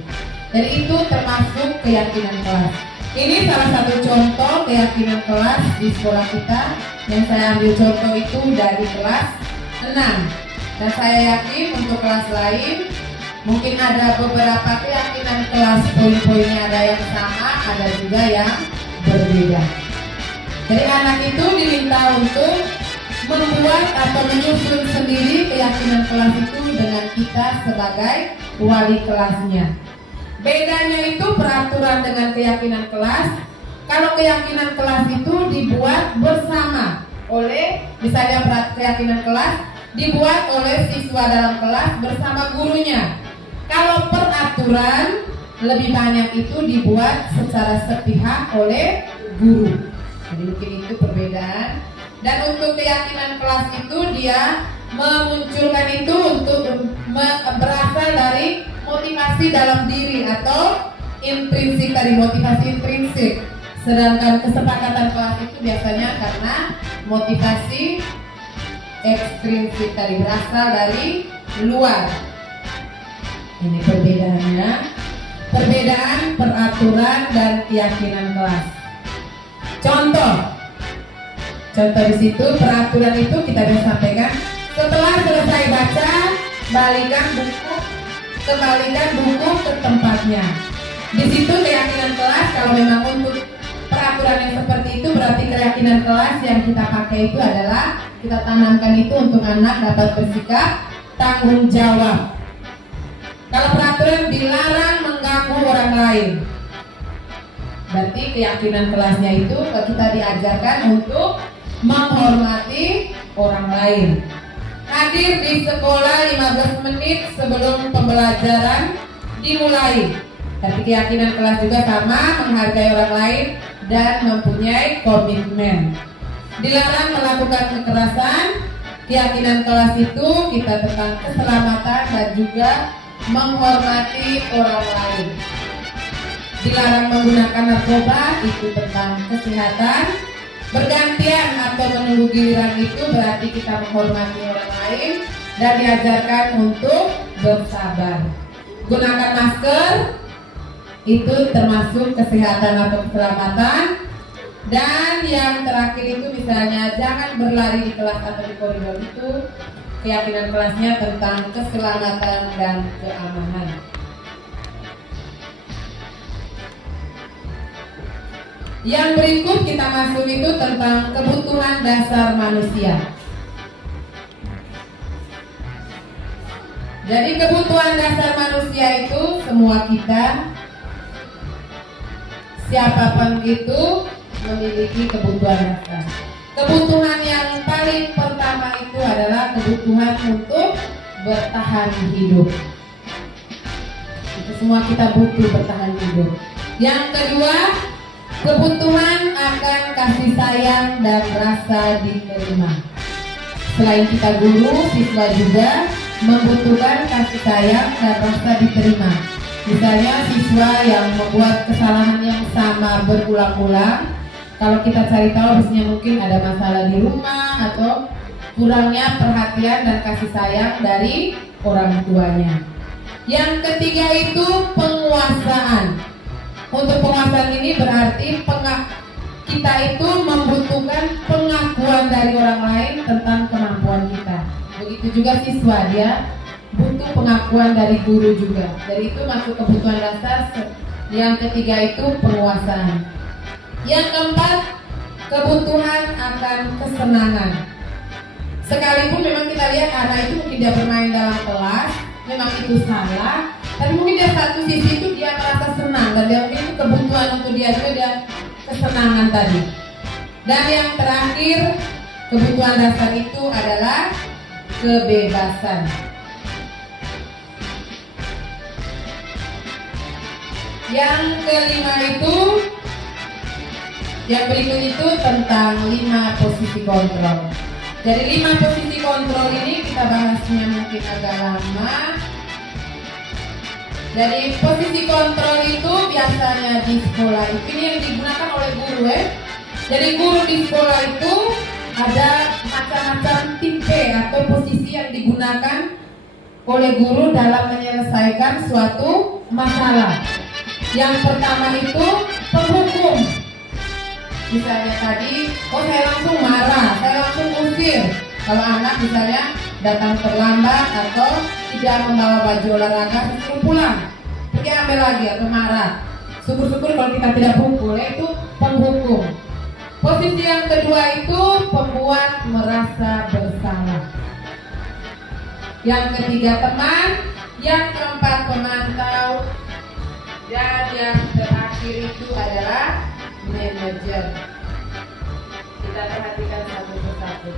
Jadi itu termasuk keyakinan kelas. Ini salah satu contoh keyakinan kelas di sekolah kita yang saya ambil contoh itu dari kelas 6. Dan saya yakin untuk kelas lain mungkin ada beberapa keyakinan kelas poin-poinnya ada yang sama, ada juga yang berbeda. Jadi anak itu diminta untuk membuat atau menyusun sendiri keyakinan kelas itu dengan kita sebagai wali kelasnya. Bedanya itu peraturan dengan keyakinan kelas. Kalau keyakinan kelas itu dibuat bersama oleh misalnya keyakinan kelas dibuat oleh siswa dalam kelas bersama gurunya. Kalau peraturan lebih banyak itu dibuat secara sepihak oleh guru. Jadi mungkin itu perbedaan. Dan untuk keyakinan kelas itu dia memunculkan itu untuk berasal dari motivasi dalam diri atau intrinsik, dari motivasi intrinsik. Sedangkan kesepakatan kelas itu biasanya karena motivasi ekstrinsik, tadi berasal dari luar. Ini perbedaannya, perbedaan peraturan dan keyakinan kelas. Contoh di situ peraturan itu kita bisa sampaikan setelah selesai baca, kembalikan buku ke tempatnya. Di situ keyakinan kelas, kalau memang untuk peraturan yang seperti itu berarti keyakinan kelas yang kita pakai itu adalah kita tanamkan itu untuk anak dapat bersikap tanggung jawab. Kalau peraturan dilarang mengganggu orang lain, berarti keyakinan kelasnya itu kita diajarkan untuk menghormati orang lain. Hadir di sekolah 15 menit sebelum pembelajaran dimulai. Tapi keyakinan kelas juga sama, menghargai orang lain dan mempunyai komitmen. Dilarang melakukan kekerasan. Keyakinan kelas itu kita tentang keselamatan dan juga menghormati orang lain. Dilarang menggunakan narkoba, itu tentang kesehatan. Bergantian atau menunggu giliran itu berarti kita menghormati orang lain dan diajarkan untuk bersabar. Gunakan masker, itu termasuk kesehatan atau keselamatan. Dan yang terakhir itu misalnya jangan berlari di kelas atau di koridor, itu keyakinan kelasnya tentang keselamatan dan keamanan. Yang berikut kita masuk itu tentang kebutuhan dasar manusia. Jadi kebutuhan dasar manusia itu semua kita, siapapun itu memiliki kebutuhan dasar. Kebutuhan yang paling pertama itu adalah kebutuhan untuk bertahan hidup. Itu semua kita butuh bertahan hidup. Yang kedua, kebutuhan akan kasih sayang dan rasa diterima. Selain kita guru, siswa juga membutuhkan kasih sayang dan rasa diterima. Misalnya siswa yang membuat kesalahan yang sama berulang-ulang, kalau kita cari tahu biasanya mungkin ada masalah di rumah atau kurangnya perhatian dan kasih sayang dari orang tuanya. Yang ketiga itu penguasaan. Untuk penguasaan ini berarti kita itu membutuhkan pengakuan dari orang lain tentang kemampuan kita. Begitu juga siswa, dia butuh pengakuan dari guru juga. Dari itu masuk kebutuhan dasar. Yang ketiga itu penguasaan. Yang keempat, kebutuhan akan kesenangan. Sekalipun memang kita lihat anak itu mungkin dia bermain dalam kelas, memang itu salah, tapi mungkin dia satu sisi itu dia merasa senang dan dia mungkin itu kebutuhan untuk dia juga, dia kesenangan tadi. Dan yang terakhir, kebutuhan dasar itu adalah kebebasan. Yang kelima itu, yang berikut itu tentang 5 posisi kontrol. Jadi 5 posisi kontrol ini kita bahasnya mungkin agak lama. Jadi posisi kontrol itu biasanya di sekolah itu ini yang digunakan oleh guru ya. Jadi guru di sekolah itu ada macam-macam tipe atau posisi yang digunakan oleh guru dalam menyelesaikan suatu masalah. Yang pertama itu penghukum. Misalnya tadi, saya langsung marah, saya langsung usir. Kalau anak misalnya datang terlambat atau tidak membawa baju olahraga, disuruh pulang, pergi ambil lagi atau marah. Syukur-syukur kalau kita tidak pukul, itu penghukum. Posisi yang kedua itu pembuat merasa bersalah. Yang ketiga teman, yang keempat pemantau, dan yang terakhir itu adalah manajer. Kita perhatikan satu persatu. Jadi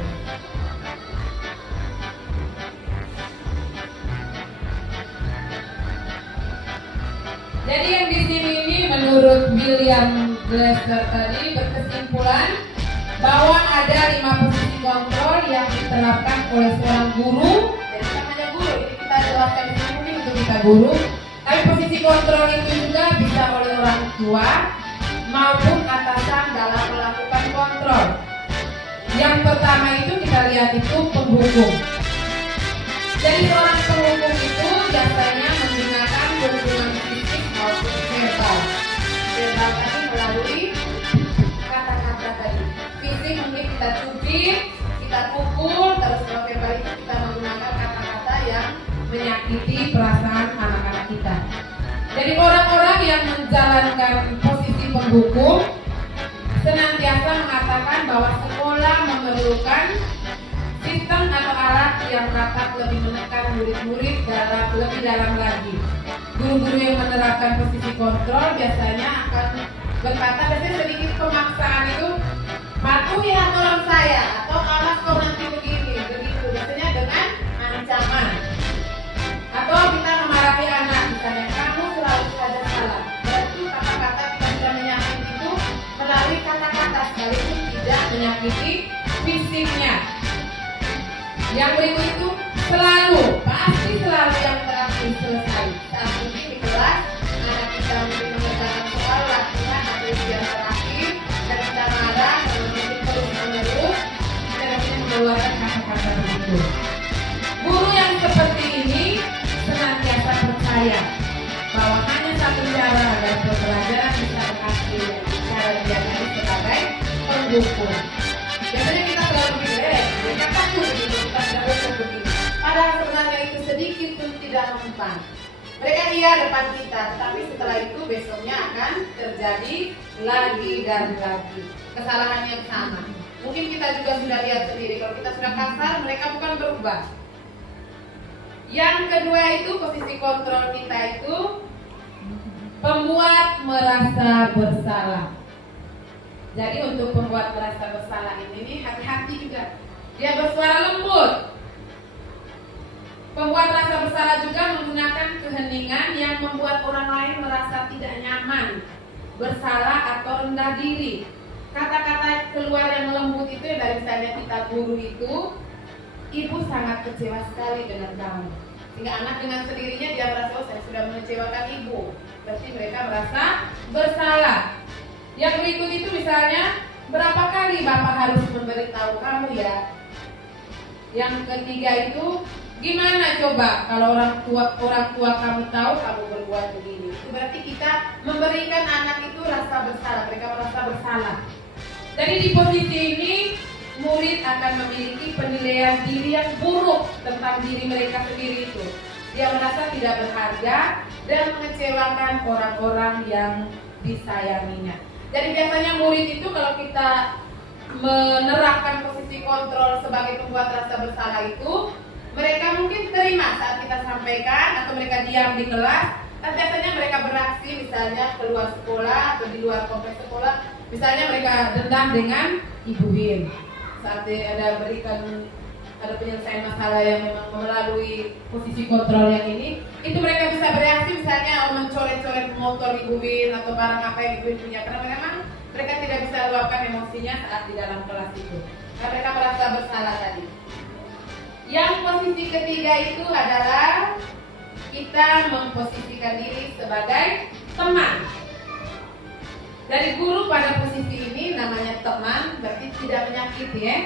yang di sini ini menurut William Glasser tadi berkesimpulan bahwa ada 5 posisi kontrol yang diterapkan oleh seorang guru. Jadi namanya guru, ini kita jelaskan di sini mungkin untuk kita guru. Tapi posisi kontrol itu juga bisa oleh orang tua maupun atasan dalam melakukan kontrol. Yang pertama itu kita lihat itu penghukum. Jadi seorang penghukum itu biasanya menggunakan hukuman fisik maupun verbal. Verbal tadi melalui kata-kata tadi. Fisik mungkin kita cubit, kita pukul, terus kalau verbal itu kita menggunakan kata-kata yang menyakiti perasaan anak-anak kita. Jadi orang-orang yang menjalankan posisi penghukum senantiasa mengatakan bahwa sekolah memerlukan sistem atau alat yang dapat lebih menekan murid-murid lebih dalam lagi. Guru-guru yang menerapkan posisi kontrol biasanya akan berkata, biasanya sedikit pemaksaan itu, patuhi aturan saya atau alas kau nanti begini, begitu. Biasanya dengan ancaman. Atau kita memarahi anak, misalnya kamu selalu saja salah. Berarti kata-kata kita sudah menyakiti itu melalui kata-kata sekalipun tidak menyakiti fisiknya. Yang berikut itu pasti selalu yang terakhir selesai. Saat mungkin di kelas anak kita mungkin mengerjakan soal latihan atau ujian terakhir dan kita marah dan mungkin terus menerus kita bisa mengeluarkan kata-kata begitu. Guru yang seperti ini senantiasa percaya bahwa hanya satu cara agar pembelajaran bisa berhasil, cara dia tadi sebagai penghukum. Biasanya kita selalu begini, mereka takut begitu, kita selalu begini. Padahal sebenarnya itu sedikit pun tidak mempan. Mereka iya depan kita, tapi setelah itu besoknya akan terjadi lagi dan lagi kesalahan yang sama. Mungkin kita juga sudah lihat sendiri, kalau kita sudah kasar, mereka bukan berubah. Yang kedua itu posisi kontrol kita itu pembuat merasa bersalah. Jadi untuk pembuat merasa bersalah ini hati-hati juga. Dia bersuara lembut. Pembuat rasa bersalah juga menggunakan keheningan yang membuat orang lain merasa tidak nyaman, bersalah atau rendah diri. Kata-kata keluar yang lembut itu dari misalnya kita guru itu, ibu sangat kecewa sekali dengan kamu. Sehingga anak dengan sendirinya dia merasa, oh saya sudah mengecewakan ibu. Berarti mereka merasa bersalah. Yang berikut itu misalnya, berapa kali Bapak harus memberitahu kamu ya? Yang ketiga itu, gimana coba kalau orang tua kamu tahu kamu berbuat begini? Itu berarti kita memberikan anak itu rasa bersalah, mereka merasa bersalah. Jadi di posisi ini murid akan memiliki penilaian diri yang buruk tentang diri mereka sendiri itu. Dia merasa tidak berharga dan mengecewakan orang-orang yang disayanginya. Jadi biasanya murid itu kalau kita menerapkan posisi kontrol sebagai pembuat rasa bersalah itu, mereka mungkin terima saat kita sampaikan atau mereka diam di kelas. Tapi biasanya mereka beraksi misalnya keluar sekolah atau di luar kompleks sekolah. Misalnya mereka dendam dengan Ibu Win. Saat ada penyelesaian masalah yang memang melalui posisi kontrol yang ini, itu mereka bisa bereaksi misalnya mencoret-coret motor Ibu Win atau barang apa yang Ibu Win punya, karena memang mereka tidak bisa luapkan emosinya saat di dalam kelas itu. Karena mereka merasa bersalah tadi. Yang posisi ketiga itu adalah kita memposisikan diri sebagai teman. Dari guru pada posisi ini namanya teman, berarti tidak menyakiti ya.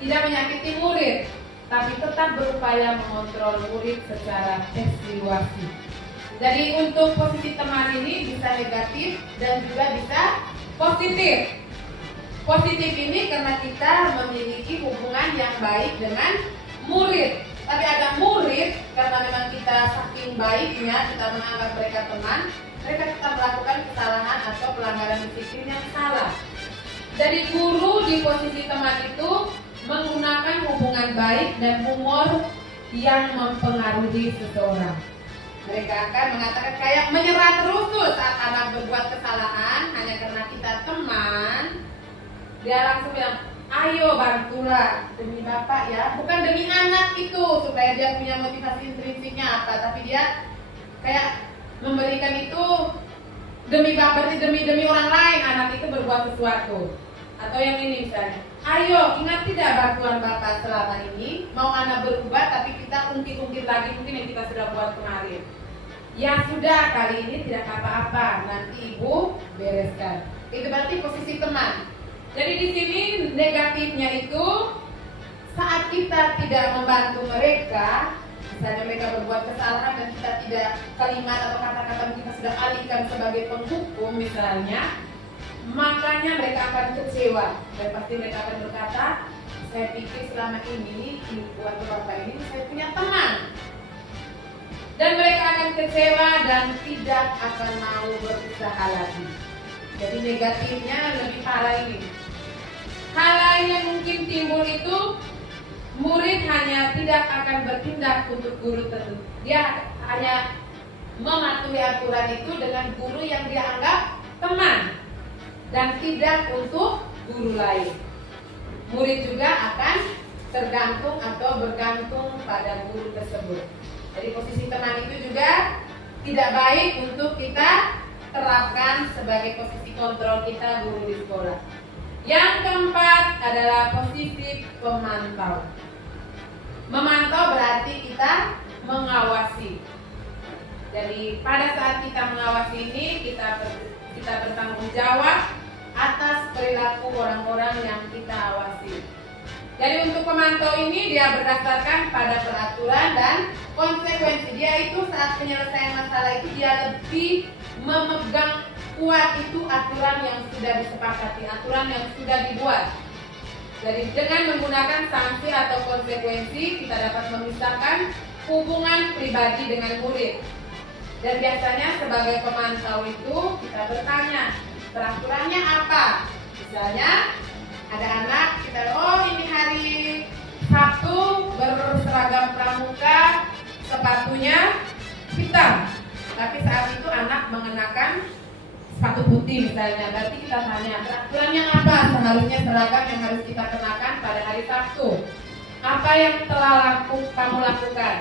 Tidak menyakiti murid, tapi tetap berupaya mengontrol murid secara evaluasi. Jadi untuk posisi teman ini bisa negatif dan juga bisa positif. Positif ini karena kita memiliki hubungan yang baik dengan murid. Tapi ada murid karena memang kita saking baiknya kita menganggap mereka teman, mereka tetap melakukan kesalahan atau pelanggaran disiplin yang salah. Jadi guru di posisi teman itu menggunakan hubungan baik dan humor yang mempengaruhi seseorang. Mereka akan mengatakan kayak menyerah terus tuh saat anak berbuat kesalahan hanya karena kita teman. Dia langsung bilang, Ayo bantulah demi Bapak ya, bukan demi anak itu supaya dia punya motivasi intrinsiknya apa, tapi dia kayak memberikan itu demi Bapak, demi orang lain anak itu berbuat sesuatu. Atau yang ini misalnya, ayo ingat tidak bantuan Bapak selama ini, mau anak berubah tapi kita ungkit-ungkit lagi mungkin yang kita sudah buat kemarin. Ya sudah, kali ini tidak apa-apa, nanti Ibu bereskan. Itu berarti posisi teman. Jadi di sini negatifnya itu saat kita tidak membantu mereka, misalnya mereka berbuat kesalahan dan kita tidak, kalimat atau kata-kata kita sudah alihkan sebagai penghukum misalnya, makanya mereka akan kecewa dan pasti mereka akan berkata, saya pikir selama ini ibu atau bapak ini saya punya teman, dan mereka akan kecewa dan tidak akan mau berusaha lagi. Jadi negatifnya lebih parah ini. Hal lain yang mungkin timbul itu, murid hanya tidak akan bertindak untuk guru tertentu. Dia hanya mematuhi aturan itu dengan guru yang dia anggap teman dan tidak untuk guru lain. Murid juga akan tergantung atau bergantung pada guru tersebut. Jadi posisi teman itu juga tidak baik untuk kita terapkan sebagai posisi kontrol kita guru di sekolah. Yang keempat adalah posisi pemantau. Memantau berarti kita mengawasi. Jadi pada saat kita mengawasi ini kita bertanggung jawab atas perilaku orang-orang yang kita awasi. Jadi untuk pemantau ini dia berdasarkan pada peraturan dan konsekuensi. Dia itu saat penyelesaian masalah itu dia lebih memegang kuat itu aturan yang sudah disepakati, aturan yang sudah dibuat. Jadi dengan menggunakan sanksi atau konsekuensi kita dapat memisahkan hubungan pribadi dengan murid. Dan biasanya sebagai pemantau itu kita bertanya, peraturannya apa? Misalnya ada anak, kita ini hari Sabtu berseragam pramuka, sepatunya hitam. Tapi saat itu anak mengenakan sepatu putih misalnya, berarti kita tanya peraturannya apa seharusnya seragam yang harus kita kenakan pada hari Sabtu. Apa yang telah kamu lakukan?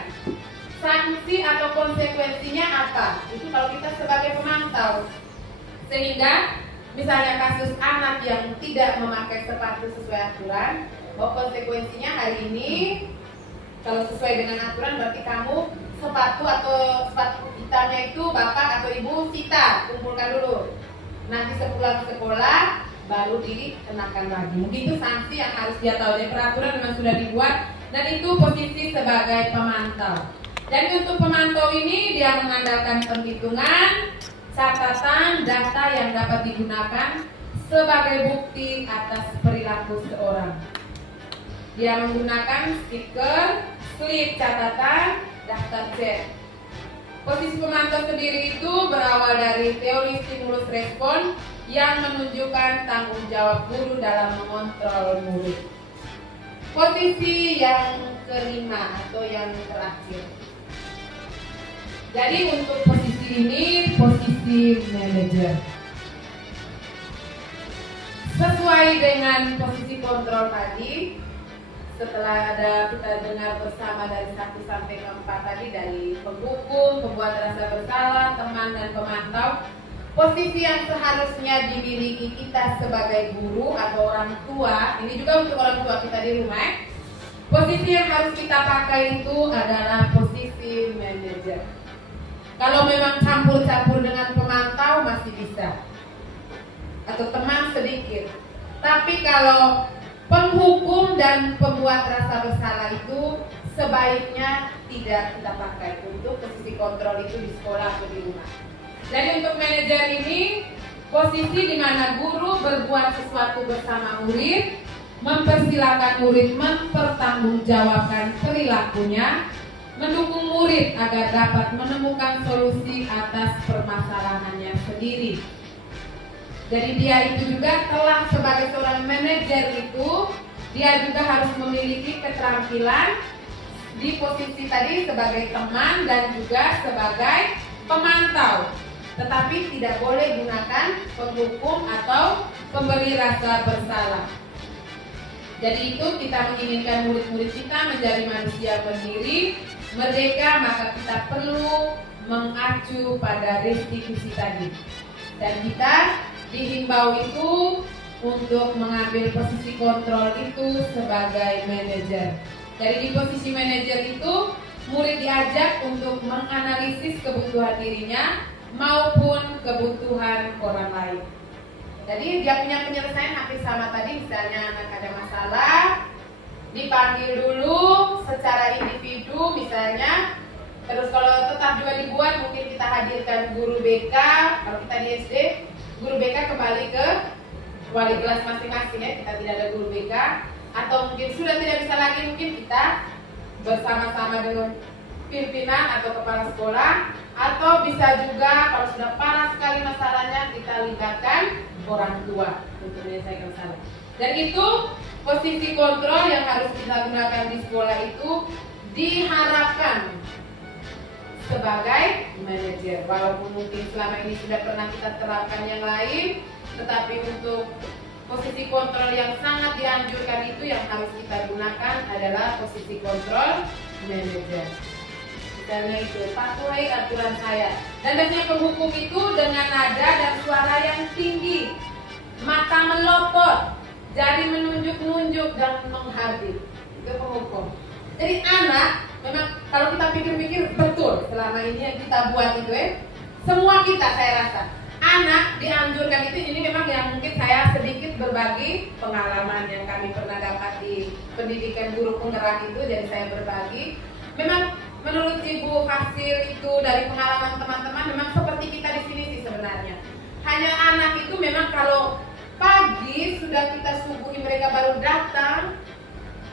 Sanksi atau konsekuensinya apa? Itu kalau kita sebagai pemantau. Sehingga misalnya kasus anak yang tidak memakai sepatu sesuai aturan, bahwa konsekuensinya hari ini kalau sesuai dengan aturan berarti kamu sepatu hitamnya itu bapak atau ibu sita, kumpulkan dulu. Nanti sepulang sekolah baru dikenakan lagi. Mungkin itu sanksi yang harus dia tahu. Jadi peraturan memang sudah dibuat dan itu posisi sebagai pemantau. Jadi untuk pemantau ini dia mengandalkan penghitungan, catatan, data yang dapat digunakan sebagai bukti atas perilaku seorang. Dia menggunakan stiker, slip catatan, daftar cek. Posisi pemantau sendiri itu berawal dari teori stimulus respon yang menunjukkan tanggung jawab guru dalam mengontrol murid. Posisi yang kelima atau yang terakhir. Jadi untuk posisi ini posisi manajer. Sesuai dengan posisi kontrol tadi, setelah kita dengar bersama dari 1 sampai 4 tadi, dari penghukum, pembuat rasa bersalah, teman dan pemantau, posisi yang seharusnya dimiliki kita sebagai guru atau orang tua, ini juga untuk orang tua kita di rumah, posisi yang harus kita pakai itu adalah posisi manajer. Kalau memang campur-campur dengan pemantau masih bisa, atau teman sedikit. Tapi kalau penghukum dan pembuat rasa bersalah itu sebaiknya tidak kita pakai untuk posisi kontrol itu di sekolah atau di rumah. Jadi untuk manajer ini posisi di mana guru berbuat sesuatu bersama murid, mempersilahkan murid mempertanggungjawabkan perilakunya, mendukung murid agar dapat menemukan solusi atas permasalahannya sendiri. Jadi dia itu juga telah sebagai seorang manajer itu, dia juga harus memiliki keterampilan di posisi tadi sebagai teman dan juga sebagai pemantau. Tetapi tidak boleh gunakan penghukum atau pemberi rasa bersalah. Jadi itu kita menginginkan murid-murid kita menjadi manusia berdiri, merdeka, maka kita perlu mengacu pada restitusi tadi. Dan kita dihimbau itu untuk mengambil posisi kontrol itu sebagai manajer. Jadi di posisi manajer itu murid diajak untuk menganalisis kebutuhan dirinya maupun kebutuhan orang lain. Jadi dia punya penyelesaian hampir sama tadi, misalnya anak ada masalah, dipanggil dulu secara individu misalnya. Terus kalau tetap juga dibuat, mungkin kita hadirkan guru BK. Kalau kita di SD, guru BK kembali ke wali kelas masing-masing ya, kita tidak ada guru BK. Atau mungkin sudah tidak bisa lagi, mungkin kita bersama-sama dengan pimpinan atau kepala sekolah. Atau bisa juga kalau sudah parah sekali masalahnya, kita libatkan orang tua untuk menyelesaikan masalah. Dan itu posisi kontrol yang harus kita gunakan di sekolah itu diharapkan sebagai manajer. Walaupun mungkin selama ini sudah pernah kita terapkan yang lain, tetapi untuk posisi kontrol yang sangat dianjurkan itu yang harus kita gunakan adalah posisi kontrol manajer. Misalnya itu, patuhi aturan saya. Dan biasanya penghukum itu dengan nada dan suara yang tinggi, mata melotot, jari menunjuk-nunjuk dan menghardik. Itu penghukum. Jadi anak, memang kalau kita pikir-pikir betul selama ini yang kita buat itu semua kita saya rasa. Anak dianjurkan itu, ini memang yang mungkin saya sedikit berbagi pengalaman yang kami pernah dapat di pendidikan guru penggerak itu, jadi saya berbagi. Memang menurut Ibu hasil itu dari pengalaman teman-teman memang seperti kita di sini sih sebenarnya. Hanya anak itu memang kalau pagi sudah kita suguhi mereka baru datang,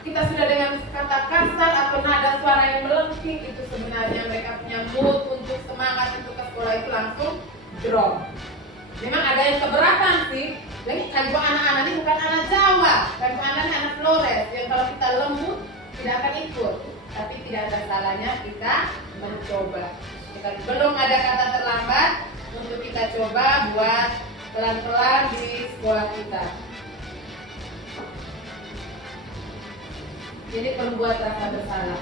kita sudah dengan kata kasar atau nada suara yang melengking, itu sebenarnya mereka punya mood untuk semangat untuk ke sekolah itu langsung drop. Memang ada yang keberatan sih. Lagi kan anak-anak ini bukan anak Jawa, kan anak anak Flores yang kalau kita lembut tidak akan ikut. Tapi tidak ada salahnya kita mencoba. Kita belum ada kata terlambat untuk kita coba buat pelan-pelan di sekolah kita. Jadi membuat rasa bersalah.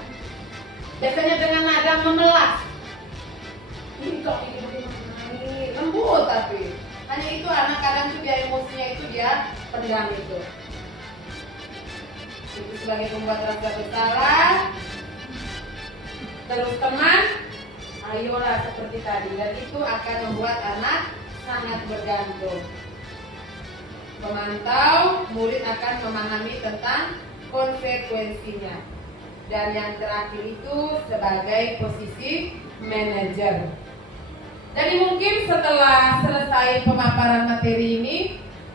Biasanya dengan nada memelas. Ini kok ini lembut tapi hanya itu anak kadang tuh dia emosinya itu dia pendam itu. Itu sebagai pembuat rasa bersalah. Terus teman, ayolah seperti tadi, dan itu akan membuat anak sangat bergantung. Pemantau, murid akan memahami tentang konsekuensinya. Dan yang terakhir itu sebagai posisi manajer. Jadi mungkin setelah selesai pemaparan materi ini,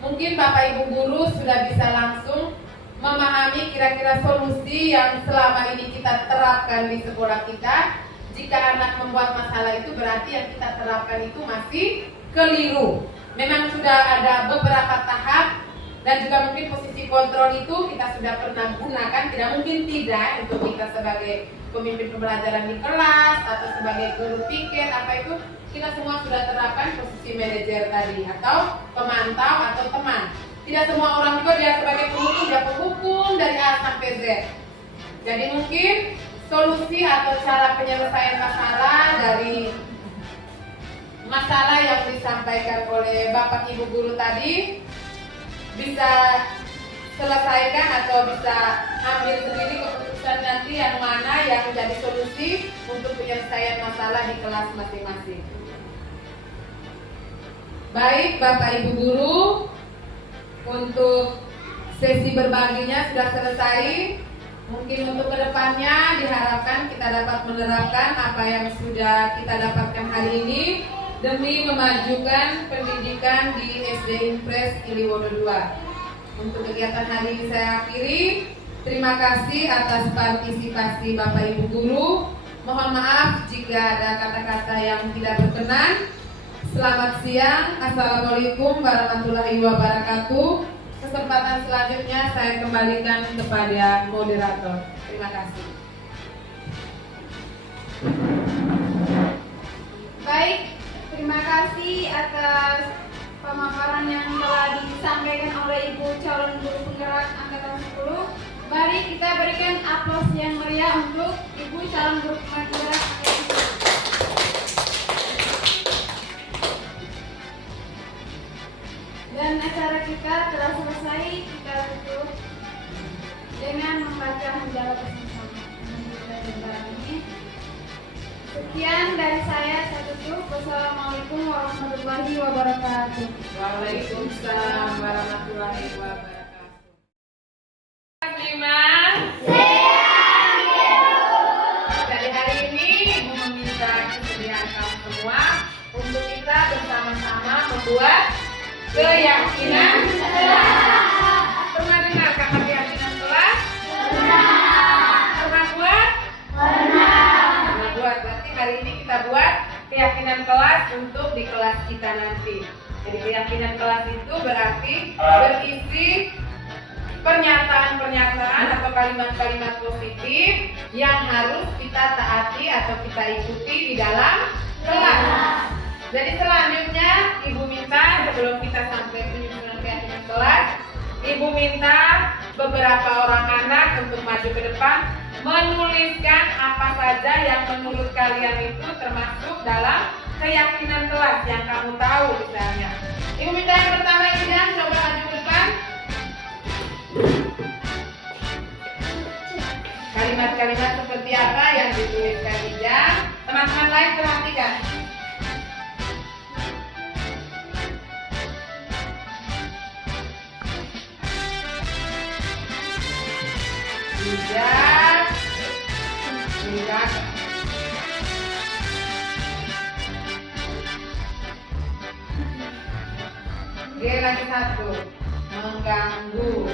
mungkin Bapak Ibu guru sudah bisa langsung memahami kira-kira solusi yang selama ini kita terapkan di sekolah kita. Jika anak membuat masalah itu berarti yang kita terapkan itu masih keliru. Memang sudah ada beberapa tahap dan juga mungkin posisi kontrol itu kita sudah pernah gunakan. Tidak mungkin tidak untuk kita sebagai pemimpin pembelajaran di kelas atau sebagai guru piket apa itu, kita semua sudah terapkan posisi manajer tadi atau pemantau atau teman. Tidak semua orang juga dia sebagai penghukum, dia penghukum dari A sampai Z. Jadi mungkin solusi atau cara penyelesaian masalah dari masalah yang disampaikan oleh Bapak Ibu guru tadi bisa selesaikan atau bisa ambil sendiri keputusan nanti yang mana yang menjadi solusi untuk penyelesaian masalah di kelas masing-masing. Baik Bapak Ibu guru, untuk sesi berbaginya sudah selesai. Mungkin untuk kedepannya diharapkan kita dapat menerapkan apa yang sudah kita dapatkan hari ini demi memajukan pendidikan di SD Impres Iliwodo II. Untuk kegiatan hari ini saya akhiri. Terima kasih atas partisipasi Bapak Ibu guru. Mohon maaf jika ada kata-kata yang tidak berkenan. Selamat siang. Assalamualaikum warahmatullahi wabarakatuh. Kesempatan selanjutnya saya kembalikan kepada moderator. Terima kasih. Baik, terima kasih atas pemaparan yang telah disampaikan oleh Ibu calon guru penggerak angkatan ke-10. Mari kita berikan aplaus yang meriah untuk Ibu calon guru Madura. Dan acara kita telah selesai, kita tutup dengan membaca hamdalah bersama-sama. Sekian dari saya tutup. Wassalamualaikum warahmatullahi wabarakatuh. Waalaikumsalam warahmatullahi wabarakatuh. Terima. Jadi hari ini Ibu meminta kesediaan kamu semua untuk kita bersama-sama membuat keyakinan kelas. Pernah dengar kata keyakinan kelas? Pernah buat? Pernah buat. Berarti hari ini kita buat keyakinan kelas untuk di kelas kita nanti. Jadi keyakinan kelas itu berarti berisi pernyataan-pernyataan atau kalimat-kalimat positif yang harus kita taati atau kita ikuti di dalam kelas. Jadi selanjutnya Ibu minta sebelum kita sampai penyusunan keyakinan kelas, Ibu minta beberapa orang anak untuk maju ke depan menuliskan apa saja yang menurut kalian itu termasuk dalam keyakinan kelas yang kamu tahu misalnya. Ibu minta yang pertama Ijang coba maju ke depan. Kalimat-kalimat seperti apa yang dituliskan Ijang? Teman-teman lain perhatikan. Ijang, Ijang. G lagi satu, mengganggu.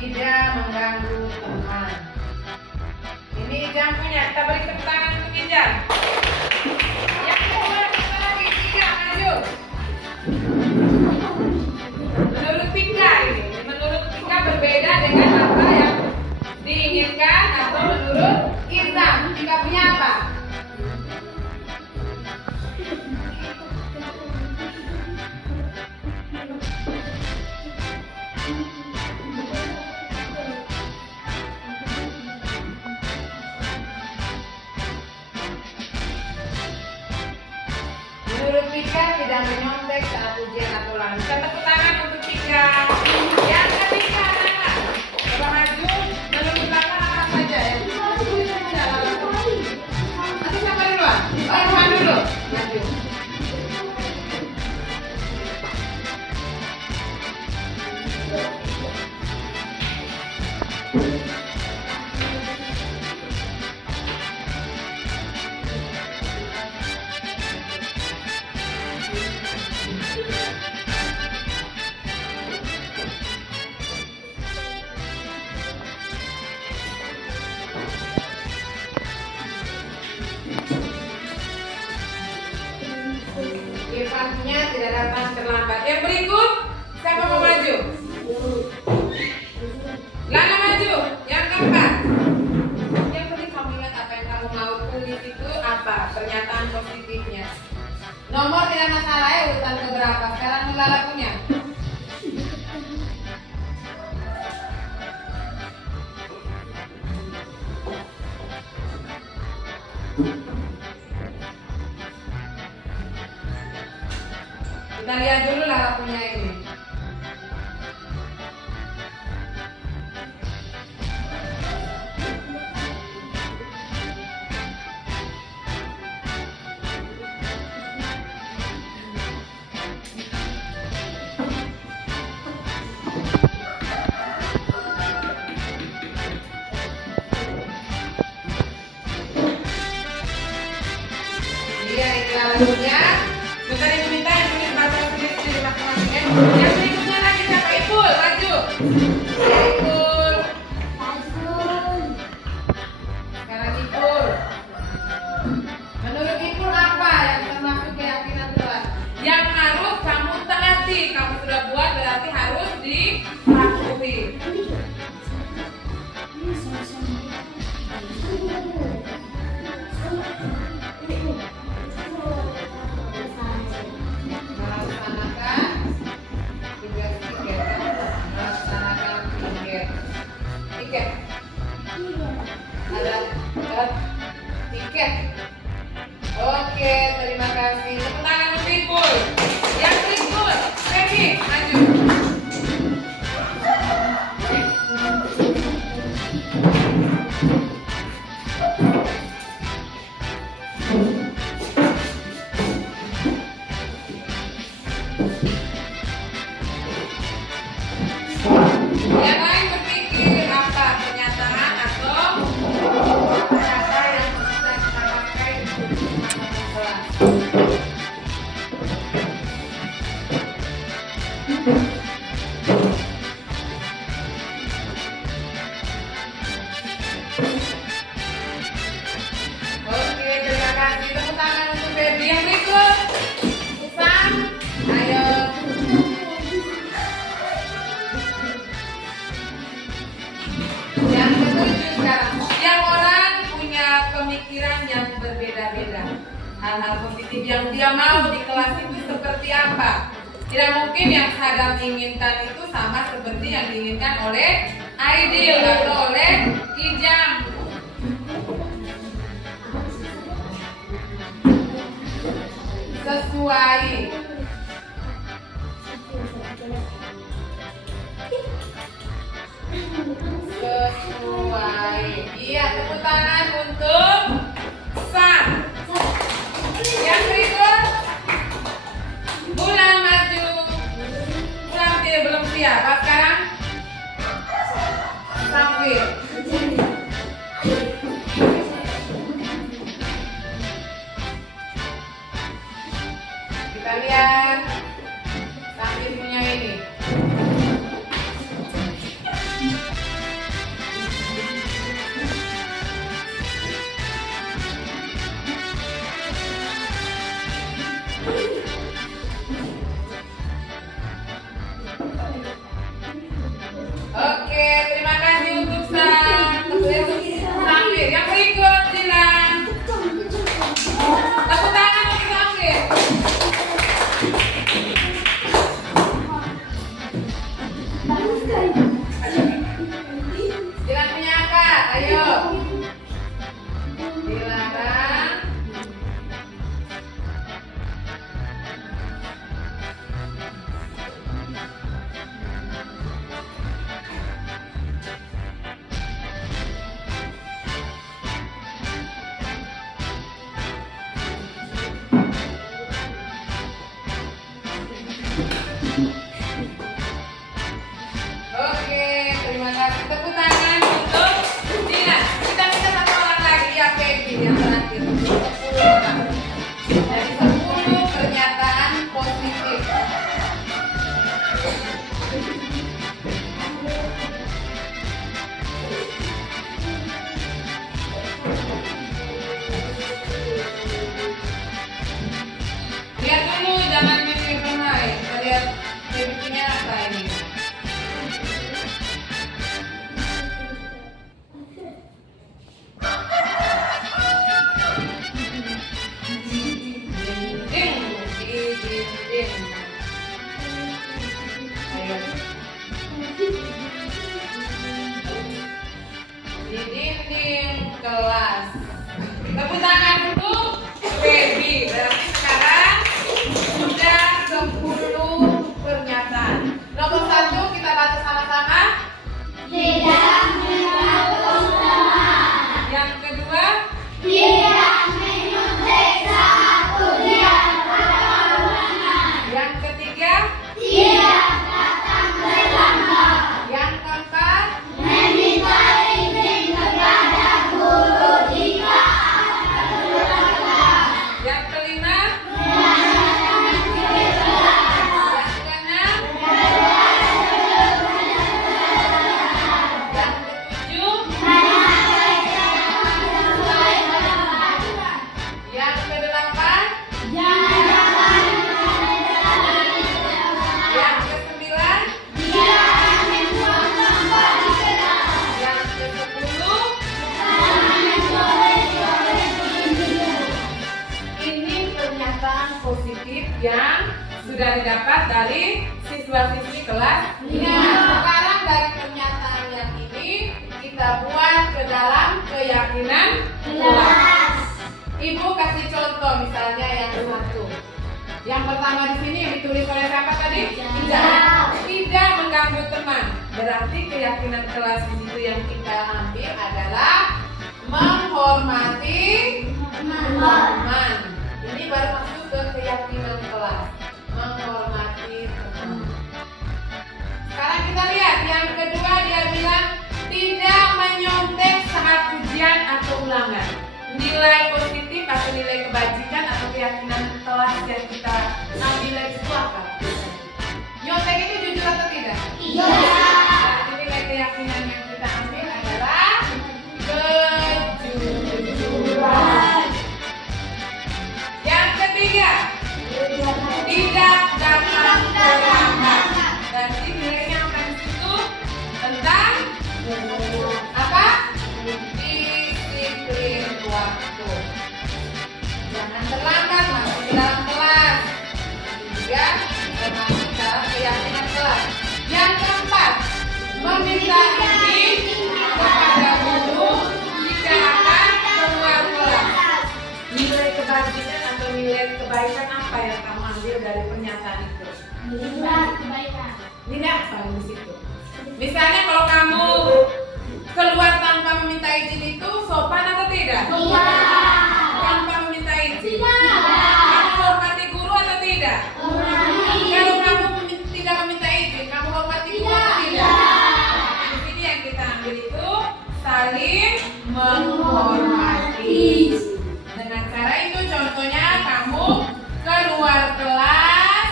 Tidak mengganggu teman. Ini Ijang punya, kita beri tepuk tangan untuk Ijang. Yang kedua kita lagi, Ijang maju. Menurut Tika ini, menurut Tika berbeda dengan apa yang diinginkan atau menurut Ijang. Tika punya apa? Menurut Tika tidak menyontek saat ujian atau ulangan. Kita tepuk tangan untuk Tika. Yang ketiga adalah coba maju. Menurut Lala apa saja ya? Nanti siapa duluan? Oh, Irfan dulu. Maju. Irfannya tidak datang terlambat. Yang berikut, siapa mau maju? Lana maju. Yang keempat. Yang penting kamu ingat apa yang kamu mau tulis itu apa? Pernyataan positifnya. Nomor tidak masalah ya, urutan keberapa? Sekarang Lala punya. Kita lihat dulu Lara punya ini. Iya, ini Lara punya. Bentar Ibu minta yang tulis bahasa Inggris di masing-masing ya. Yang berikutnya lagi siapa? Ipul, maju. Ya, Ipul. Sekarang Ipul. Menurut Ipul apa yang termasuk keyakinan kelas? Yang harus kamu taati. Kamu sudah buat berarti harus dipatuhi. Melaksanakan tiket. Oke, terima kasih. Tepuk tangan untuk Pikul. Yang Pikul, Feby, maju. Yang lain berpikir apa pernyataan atau kata yang bisa kita pakai untuk mengenai kelas. Oke, terima kasih. Tepuk tangan untuk Feby. Yang berikut, Usam, ayo. Yang ketujuh sekarang, setiap orang punya pemikiran yang berbeda-beda. Hal-hal positif yang dia mau di kelas itu seperti apa? Tidak mungkin yang Sadam inginkan itu sama seperti yang diinginkan oleh Aidil atau oleh Ijam. Sesuai. Sesuai. Iya, tepuk tangan untuk Sam. Yang berikut, Bulan maju. Bulan tidak belum siapa sekarang? Sambil. Kita lihat Sambil punya ini. Oke, terima kasih untuk Sambil. Yang berikut, Dilan. Tepuk tangan untuk Sambil. Dilan punya apa? Ayo. Dilarang. Oke, terima kasih. Tepuk tangan untuk Dilan. Kita minta satu orang lagi ya, Feby yang terakhir. 10 orang. Jadi 10 pernyataan positif. Lihat dulu, jangan mikir pemain. Kita lihat Feby-nya apa ini. Ding. Ayo. Di dinding kelas. Tepuk tangan untuk Feby. Berarti sekarang sudah 10 pernyataan. Nomor 1 kita baca sama-sama. Tidak mengganggu teman. Yang kedua, Tidak menyuntik saat ujian pada ulangan. yang ketiga, Tidak datang terlambat. yang keempat, Meminta izin kepada guru jika ada keluarga. yang kelima, Menyatakan kebenaran. yang keenam, yang ketujuh, Menyampaikan sesuai pendapat. yang kedelapan, Jangan yang kesembilan, Tidak membuang sampah di kelas. yang ke-10. Ini pernyataan positif yang sudah didapat dari siswa-siswi kelas 5. Sekarang dari pernyataan yang ini kita buat ke dalam dalam keyakinan kelas. Ibu kasih contoh misalnya yang satu. Yang pertama di sini yang ditulis oleh siapa tadi? Tidak mengganggu teman. Berarti keyakinan kelas di situ yang kita ambil adalah menghormati teman. Ini baru masuk ke keyakinan kelas. Menghormati teman. Sekarang kita lihat yang kedua, dia bilang tidak menyontek saat ujian atau ulangan. Nilai positif atau nilai kebajikan atau keyakinan kelas yang kita ambil itu apa? Nyontek itu jujur atau tidak? Iya. Jadi nilai keyakinan yang kita ambil adalah kejujuran. Yang ketiga, tidak datang terlambat. Berarti nilainya apa di situ? Tentang apa? Disiplin waktu. Jangan terlambat masuk ke dalam kelas. Juga termasuk dalam keyakinan kelas. Yang keempat, meminta izin kepada guru jika akan keluar kelas. Nilai kebajikan atau nilai kebaikan apa yang kamu ambil dari pernyataan itu? Nilai apa di situ? Misalnya kalau kamu keluar tanpa meminta izin itu sopan atau tidak? Iya. Tanpa meminta izin. Kamu hormati guru atau tidak? Kalau kamu tidak meminta izin, kamu hormati guru atau tidak? Di sini yang kita ambil itu saling menghormati. Dengan cara itu contohnya kamu keluar kelas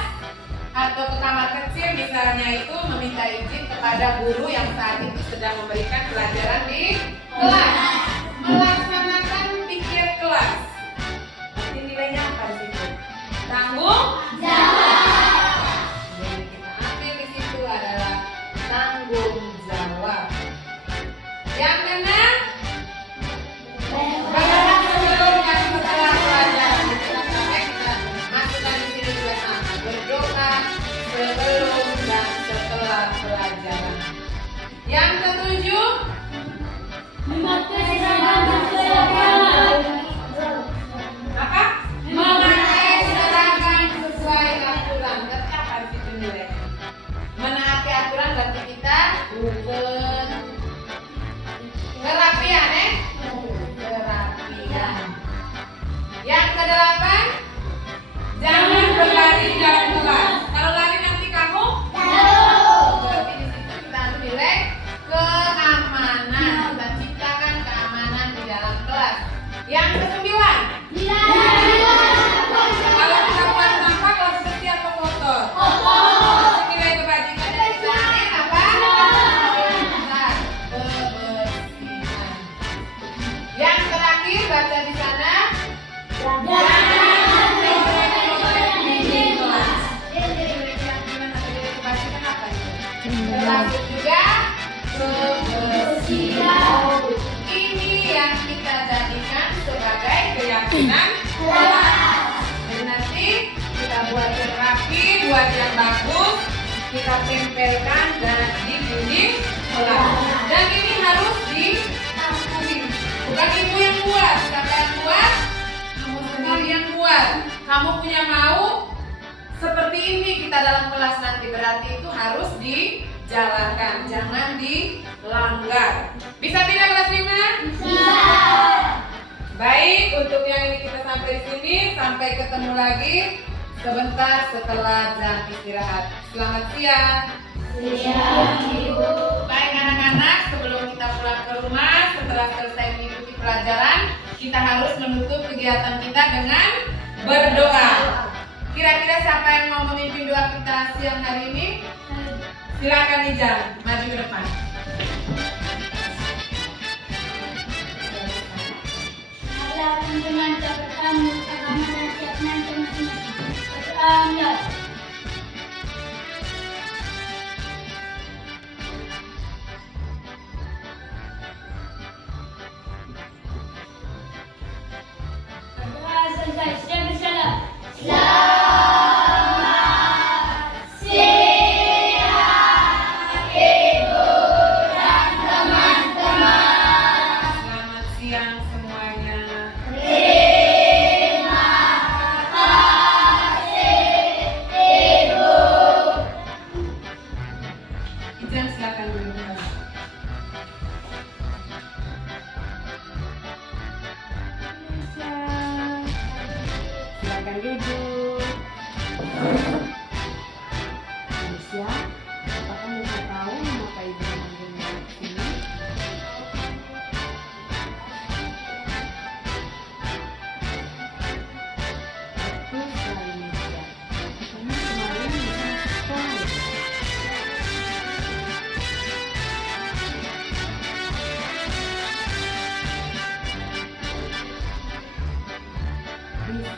atau ke kamar kecil misalnya itu meminta izin kepada guru yang saat itu sedang memberikan pelajaran di kelas, melaksanakan pikir kelas. Nanti nilainya apa di situ? Tanggung jawab. Jadi kita ambil di situ adalah tanggung jawab. Yang keenam, berdoa sebelum dan setelah pelajaran. Kita masukkan di sini juga sama. Berdoa sebelum dan setelah pelajaran. Yang ketujuh, Memakai seragam sekolah. apa? Memakai seragam sesuai aturan. Berarti apa di situ nilai? Menaati aturan berarti kita kerapian, kerapian. Yang kedelapan, jangan berlari di dalam kelas. Kalau lari nanti kamu berarti di situ kita ambil nilai keamanan. Kita ciptakan keamanan di dalam kelas. Yang kesembilan, kalau kita buang sampah kalau bersih atau kotor? Nilai kebajikan yang kita ambil apa? Benar, kebersihan. Yang terakhir baca di sana. Jangan colek-colek dinding kelas. Nilai keyakinan atau nilai kebajikan apa itu? Termasuk juga kebersihan. Ini yang kita jadikan sebagai keyakinan kelas. Dan nanti kita buat yang rapi, buat yang bagus, kita tempelkan dan di dinding kelas. Dan ini harus ditampung. Bukan ibu yang buat, siapa yang buat? Kamu sendiri yang buat. Kamu punya mau seperti ini kita dalam kelas nanti, berarti itu harus dijalankan, jangan dilanggar. Bisa tidak kelas 5? Bisa. Baik, untuk yang ini kita sampai di sini, sampai ketemu lagi sebentar setelah jam istirahat. Selamat siang. Baik anak-anak, sebelum kita pulang ke rumah, setelah selesai mengikuti pelajaran, kita harus menutup kegiatan kita dengan berdoa. Kira-kira siapa yang mau memimpin doa kita siang hari ini? Silakan Ijal, maju ke depan. Ada teman-teman dapat kamu agama dan keyakinan masing-masing. Berdoa. Berdoa selesai. Siap bersalam. Selamat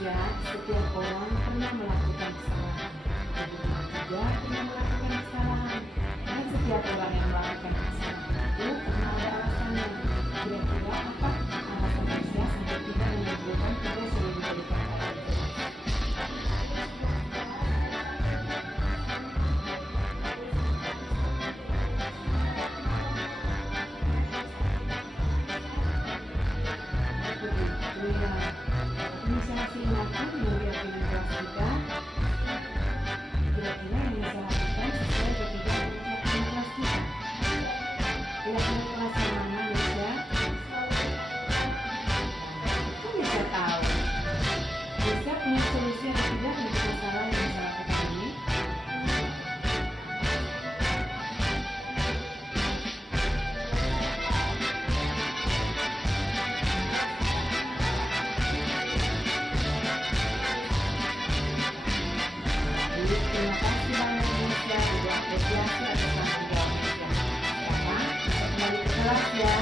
Indonesia, setiap orang pernah melakukan kesalahan. Kita juga pernah melakukan kesalahan. Dan setiap orang yang melakukan kesalahan itu pernah ada alasannya. Kira-kira apa alasan Aisyah sampai tidak menyebutkan tugas yang diberikan pada Aisyah? Inisiasi lakukan melihat dengan kelas kita. Kira-kira yang bisa lakukan sesuai ketiga dengan kelas kita. Kira-kira kelas yang mana Nisha? Kok bisa tahu? Bisa punya solusi atau tidak untuk masalah yang bisa lakukan ini? Terima kasih banyak Indonesia sudah apresiasi atas tanggung jawab Indonesia. Sekarang kembali ke kelas ya.